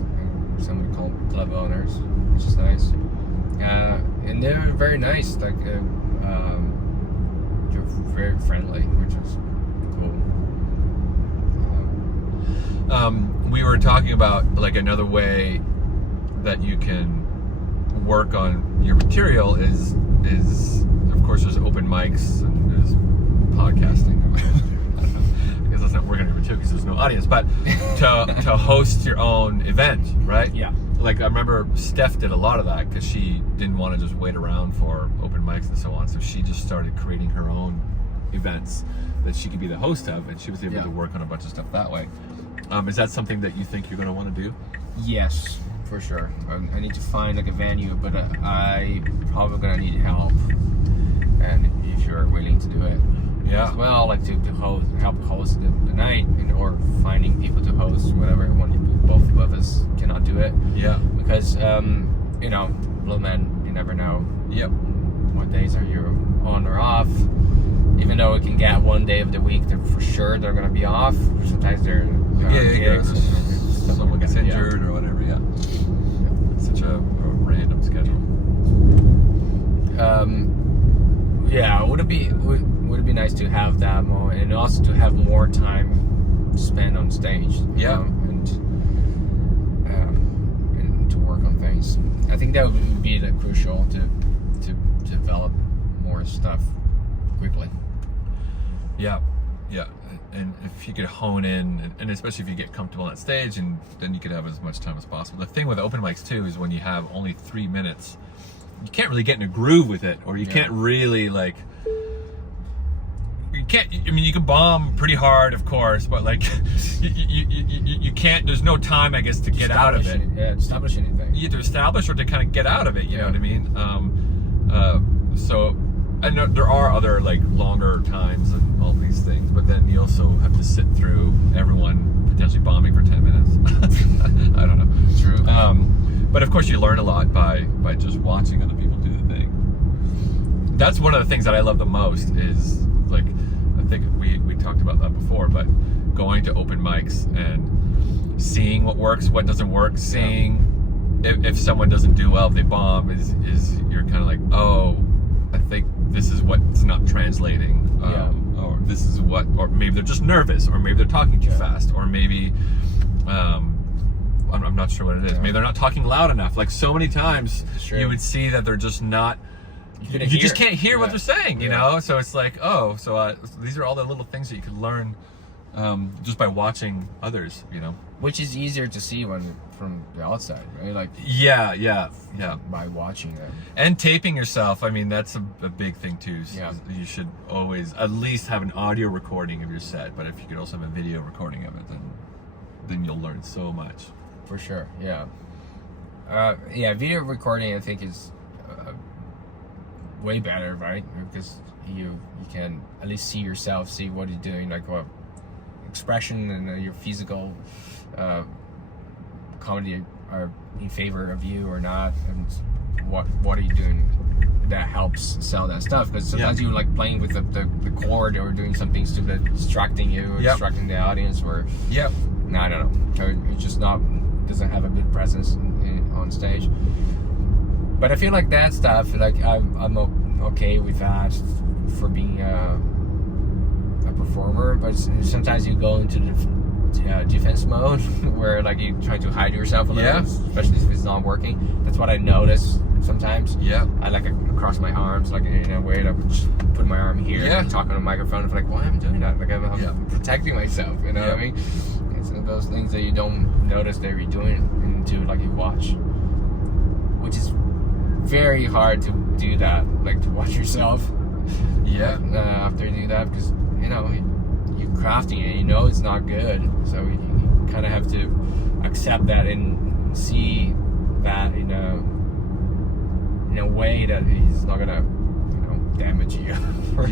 some of the club owners, which is nice. And they were very nice. Like, they're very friendly, which is cool. We were talking about like another way that you can work on your material is of course there's open mics and there's podcasting. I guess that's not working over too because there's no audience, but to host your own event, right? Yeah. Like I remember Steph did a lot of that because she didn't want to just wait around for open mics and so on, so she just started creating her own events that she could be the host of, and she was able to work on a bunch of stuff that way. Is that something that you think you're going to want to do? Yes, for sure. I need to find like a venue, but I probably gonna need help. And if you're willing to do it, as well, like to help host the night, or finding people to host, whatever. When both of us cannot do it, because you know, little man, you never know. Yep. What days are you on or off? Even though we can get one day of the week, they're for sure they're gonna be off. Sometimes they're someone gets injured or whatever. Yeah. It's such a random schedule. Would it be nice to have that moment, and also to have more time spent on stage. And to work on things. I think that would be like crucial to develop more stuff quickly. Yeah. And if you could hone in, and especially if you get comfortable on that stage, and then you could have as much time as possible. The thing with open mics too is when you have only 3 minutes, you can't really get in a groove with it, or you can't really like. You can't. I mean, you can bomb pretty hard, of course, but like you can't. There's no time, I guess, to get out of it. Establish anything. You have to establish or to kind of get out of it. You know what I mean? So. I know there are other like longer times and all these things, but then you also have to sit through everyone potentially bombing for 10 minutes. I don't know. True. But of course you learn a lot by just watching other people do the thing. That's one of the things that I love the most is like, I think we talked about that before, but going to open mics and seeing what works, what doesn't work, seeing if someone doesn't do well, if they bomb, is you're kind of like, oh, I think this is what's not translating, or this is what, or maybe they're just nervous, or maybe they're talking too fast, or maybe I'm not sure what it is. Maybe they're not talking loud enough. Like so many times, you would see that they're just not. You just can't hear what they're saying, you know. So it's like, oh, so these are all the little things that you could learn just by watching others, you know. Which is easier to see from the outside, right? Like by watching them and taping yourself. I mean, that's a big thing too. So you should always at least have an audio recording of your set. But if you could also have a video recording of it, then you'll learn so much. For sure, video recording I think is way better, right? Because you can at least see yourself, see what you're doing, like what expression and your physical comedy are in favor of you or not, and what are you doing that helps sell that stuff. Because sometimes you like playing with the chord or doing something stupid, distracting you or distracting the audience, or I don't know, it's just doesn't have a good presence on stage. But I feel like that stuff, like I'm okay with that for being a performer. But sometimes you go into the defense mode where like you try to hide yourself a little, especially if it's not working. That's what I notice sometimes. I like cross my arms like in a way that I would just put my arm here and talk on a microphone. I'm like, why am I doing that? Like I'm protecting myself, you know what I mean? It's those things that you don't notice that you're doing until like you watch, which is very hard to do that, like to watch yourself after you do that, because you know you're crafting it, you know it's not good, so you kind of have to accept that and see that in a way that he's not gonna, damage you for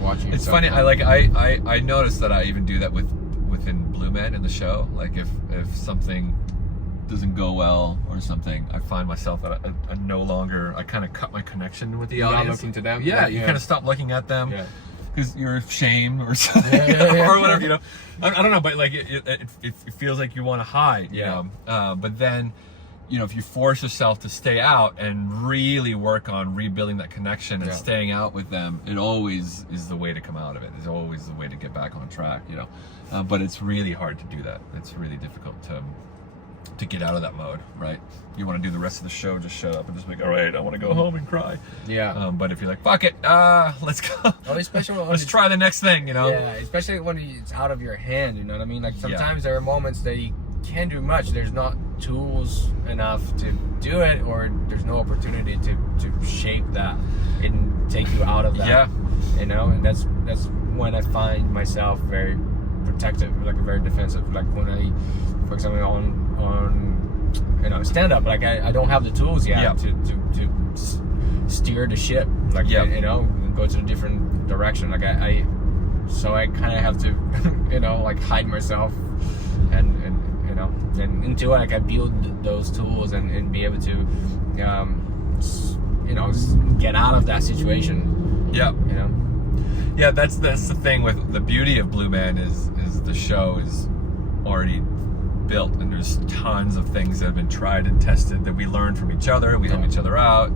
watching. It's something. funny. I noticed that I even do that within Blue Man in the show. Like if something doesn't go well or something, I find myself that I no longer, I kind of cut my connection with the You're audience. not looking to them. Yeah, you kind of stop looking at them. Yeah. Because you're ashamed or something, or whatever, I don't know, but like it feels like you want to hide, but then, if you force yourself to stay out and really work on rebuilding that connection and staying out with them, it always is the way to come out of it. It's always the way to get back on track, but it's really hard to do that. It's really difficult to get out of that mode, right? You want to do the rest of the show, just shut up and just be like, all right, I want to go home and cry. Yeah. But if you're like, fuck it, let's go. Well, especially when let's try the next thing, Yeah, especially when it's out of your hand, you know what I mean? Like sometimes there are moments that you can't do much. There's not tools enough to do it, or there's no opportunity to shape that and take you out of that. Yeah. And that's when I find myself very protective, like very defensive. Like when I, for example, on stand up, like I don't have the tools yet to steer the ship, like go to a different direction. Like so I kind of have to like hide myself and until I can build those tools and be able to get out of that situation. Yeah, that's the thing with the beauty of Blue Man is the show is already built, and there's tons of things that have been tried and tested that we learn from each other. We help each other out,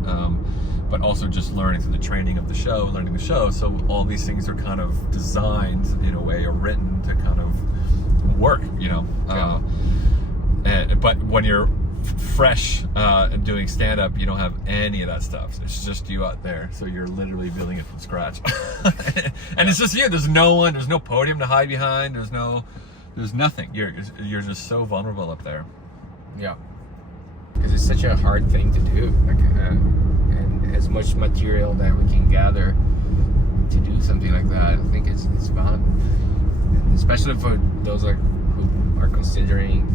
but also just learning through the training of the show, learning the show. So all these things are kind of designed in a way, or written to kind of work, but when you're fresh and doing stand-up, you don't have any of that stuff. It's just you out there, so you're literally building it from scratch. And it's just you. There's no one. There's no podium to hide behind. There's nothing. You're just so vulnerable up there. Yeah, because it's such a hard thing to do. Like, and as much material that we can gather to do something like that, I think it's fun, and especially for those who are considering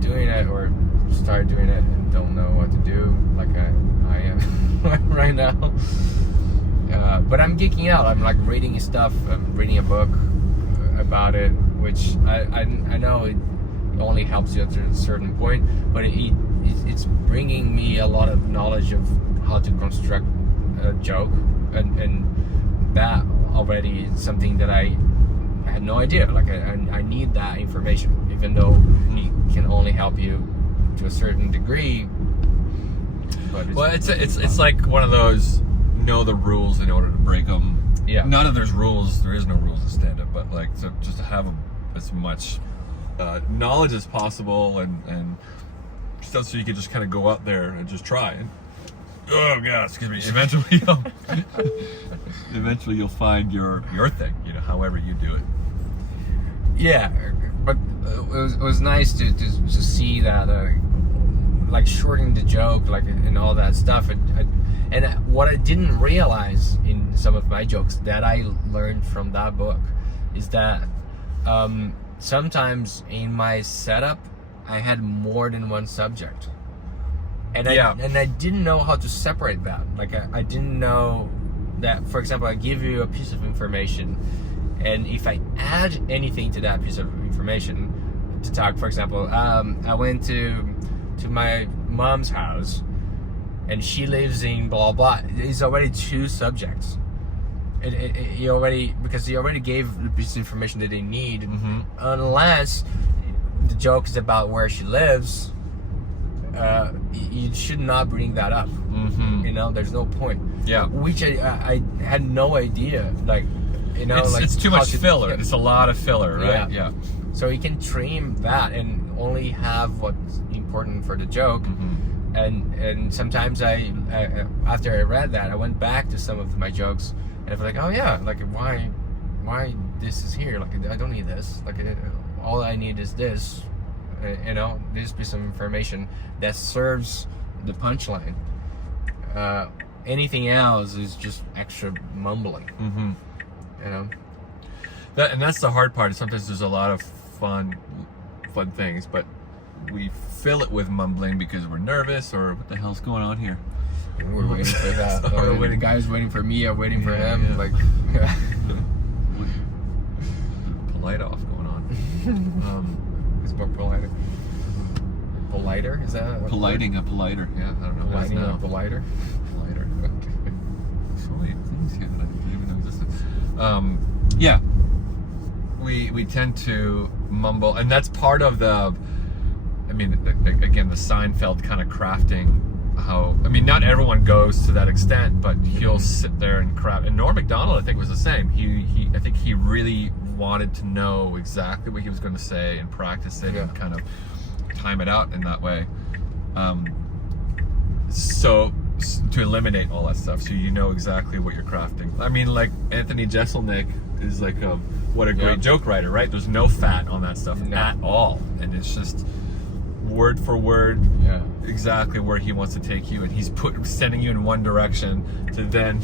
doing it or start doing it and don't know what to do, like I am right now. But I'm geeking out. I'm like reading stuff. I'm reading a book about it, which I know it only helps you at a certain point, but it's bringing me a lot of knowledge of how to construct a joke, and that already is something that I had no idea. Like I need that information, even though it can only help you to a certain degree. But it's like one of those, know the rules in order to break them. Yeah. None of there's rules. There is no rules to stand up, but like just to have as much knowledge as possible and stuff, so you can just kind of go out there and just try. And, oh God, excuse me. Eventually you'll find your thing. However you do it. Yeah, but it was nice to see that, like shortening the joke, like and all that stuff, and what I didn't realize in some of my jokes that I learned from that book is that sometimes in my setup I had more than one subject, and I didn't know how to separate that. Like I didn't know that, for example, I give you a piece of information, and if I add anything to that piece of information to talk, for example, I went to my mom's house and she lives in blah blah. It's already two subjects. Because he already gave the piece of information that they need, unless the joke is about where she lives. You should not bring that up. There's no point. Yeah. Which I had no idea. Like, it's too much filler. It's a lot of filler, right? Yeah. So you can trim that and only have what's important for the joke. And sometimes I after I read that, I went back to some of my jokes and I was like, oh yeah, like why this is here? Like I don't need this. Like all I need is this. This piece of information that serves the punchline. Anything else is just extra mumbling. And that's the hard part. Sometimes there's a lot of fun fun things, but we fill it with mumbling because we're nervous or what the hell's going on here. We're waiting for that. So we're The waiting. guy's waiting for me. I'm waiting for Yeah, him. yeah. Like, Polite off going on. it's more politer. Politer? Is that a Politing a politer. Yeah, I don't know. What it is Lighting now. up the lighter? Politer. Okay. So many things here that I didn't even know existed. Yeah. We tend to mumble, and that's part of the. I mean, again, the Seinfeld kind of crafting. How I mean, not everyone goes to that extent, but he'll sit there and craft. And Norm Macdonald, I think, was the same. I think he really wanted to know exactly what he was going to say and practice it and kind of time it out in that way. So to eliminate all that stuff, so you know exactly what you're crafting. I mean, like Anthony Jeselnik is like what a great joke writer, right? There's no fat on that stuff at all, and it's just word for word, exactly where he wants to take you, and he's sending you in one direction to then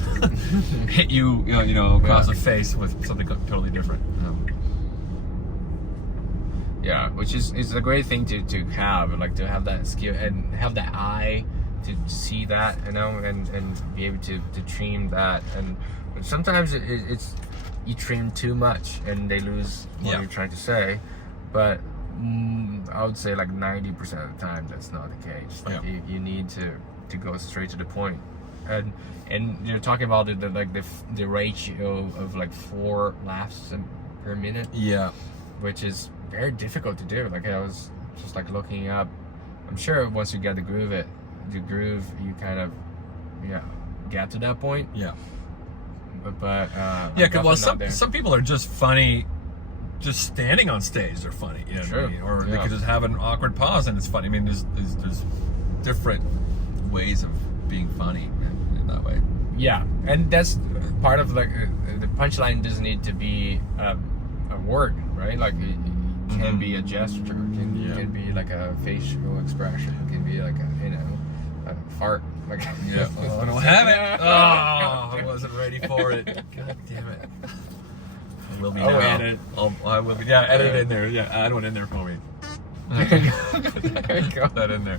hit you, across the face with something totally different. Which is a great thing to have, like to have that skill and have that eye to see that, and be able to trim that. And sometimes it's you trim too much and they lose what you're trying to say, but I would say like 90% of the time that's not the case. Like you need to go straight to the point. And you're talking about the ratio of like 4 laughs per minute. Yeah. Which is very difficult to do. Like I was just like looking up. I'm sure once you get the groove, you kind of get to that point. Yeah. But well, some people are just funny. Just standing on stage, they're funny, you know what I mean? Or they could just have an awkward pause and it's funny. I mean, there's different ways of being funny in that way. Yeah, and that's part of like the punchline doesn't need to be a word, right? Like it can be a gesture, it can be like a facial expression, it can be like a fart. Like I don't have it. Oh, I wasn't ready for it. God damn it. Will be now. Edit. I will be. Edit it in there. Add one in there for me. Put that in there.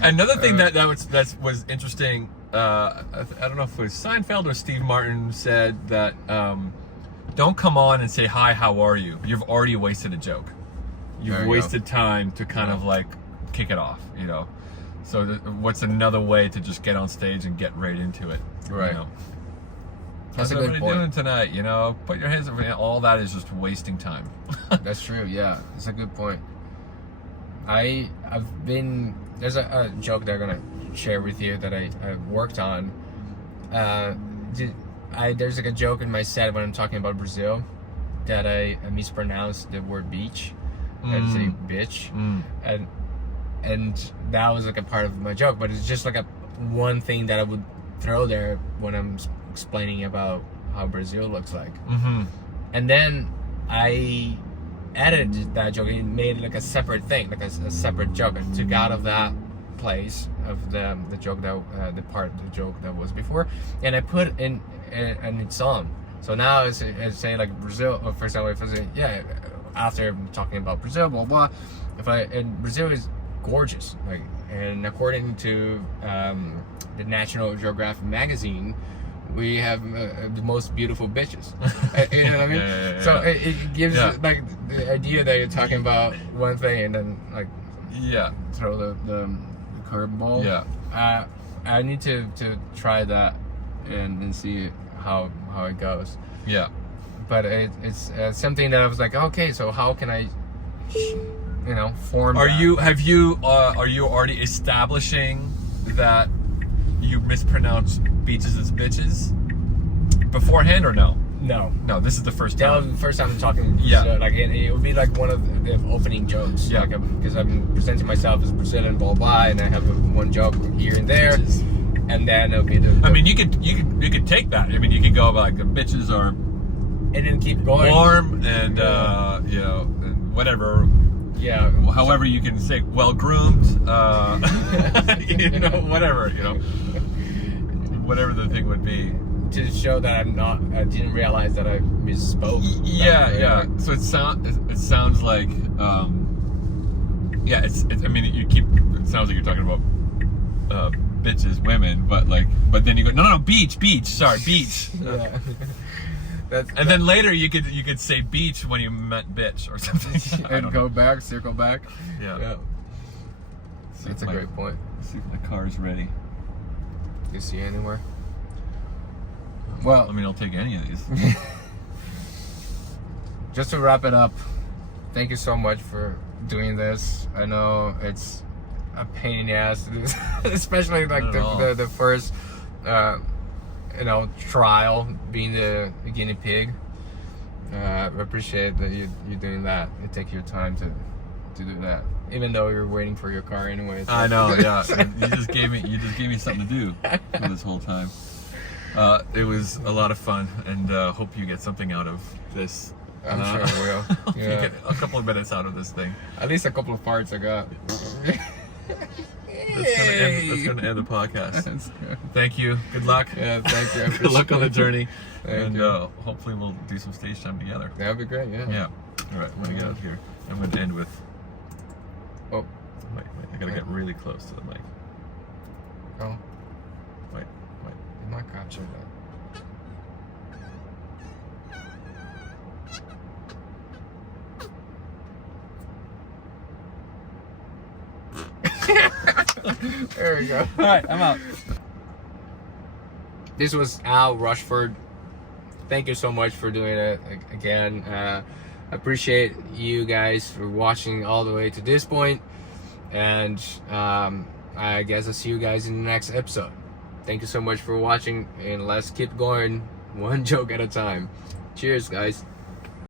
Another thing that was interesting. I don't know if it was Seinfeld or Steve Martin said that don't come on and say hi, how are you? You've already wasted a joke. You've wasted time to kind of like kick it off. So what's another way to just get on stage and get right into it? Right. That's a What good point. are you doing tonight? Put your hands up. All that is just wasting time. That's true. Yeah, it's a good point. There's a joke that I'm gonna share with you that I worked on. There's like a joke in my set when I'm talking about Brazil that I mispronounced the word beach and say bitch, and that was like a part of my joke. But it's just like one thing that I would throw there when I'm explaining about how Brazil looks like. And then I edited that joke and made it like a separate thing, like a separate joke. I took out of that place of the joke that the joke that was before, and I put in its song. So now it's saying like Brazil. For example, if I say after I'm talking about Brazil, blah blah. And Brazil is gorgeous, like, and according to the National Geographic magazine, we have the most beautiful bitches. You know what I mean? So it gives like the idea that you're talking about one thing and then like throw the curveball. I need to try that and see how it goes. But it's something that I was like, okay, so how can I form Are you already establishing that you mispronounce beaches as bitches beforehand, or no? No, this is the first time. That was the first time I'm talking. Like it would be like one of the opening jokes. Like because I'm presenting myself as Brazilian, blah blah, and I have one joke here and there, and then it'll be the. I mean, you could take that. I mean, you could go like the bitches are, and then keep going. Warm and and whatever. However you can say well groomed. Whatever whatever the thing would be. To show that I didn't realize that I misspoke. Yeah. So it sounds like, yeah. I mean, it sounds like you're talking about bitches, women, but then you go, no, beach. Sorry, beach. Yeah. And then later you could say beach when you meant bitch or something. And go back, circle back. Yeah. That's a great point. Let's see if my car's ready. You see anywhere? Well, I mean, I'll take any of these. Just to wrap it up, thank you so much for doing this. I know it's a pain in the ass to do this, especially like the first trial, being the guinea pig. I appreciate that you're doing that. You take your time to do that, even though you're waiting for your car anyway. I know, yeah. You just gave me something to do for this whole time. It was a lot of fun, and hope you get something out of this. I'm sure I will. Hope you Yeah. get a couple of minutes out of this thing. At least a couple of parts I got. That's gonna end the podcast. Thank you. Good luck. Yeah, thank you. Good luck on the journey. Thank And you. hopefully we'll do some stage time together. That'd be great. Yeah. Yeah. All right. I'm gonna get out here. I'm gonna end with. Oh. Wait. I gotta get really close to the mic. Oh. Wait. You might capture that. There we go. All right. I'm out. This was Alain Rochefort. Thank you so much for doing it again. Appreciate you guys for watching all the way to this point. And I guess I'll see you guys in the next episode. Thank you so much for watching, and let's keep going one joke at a time. Cheers, guys.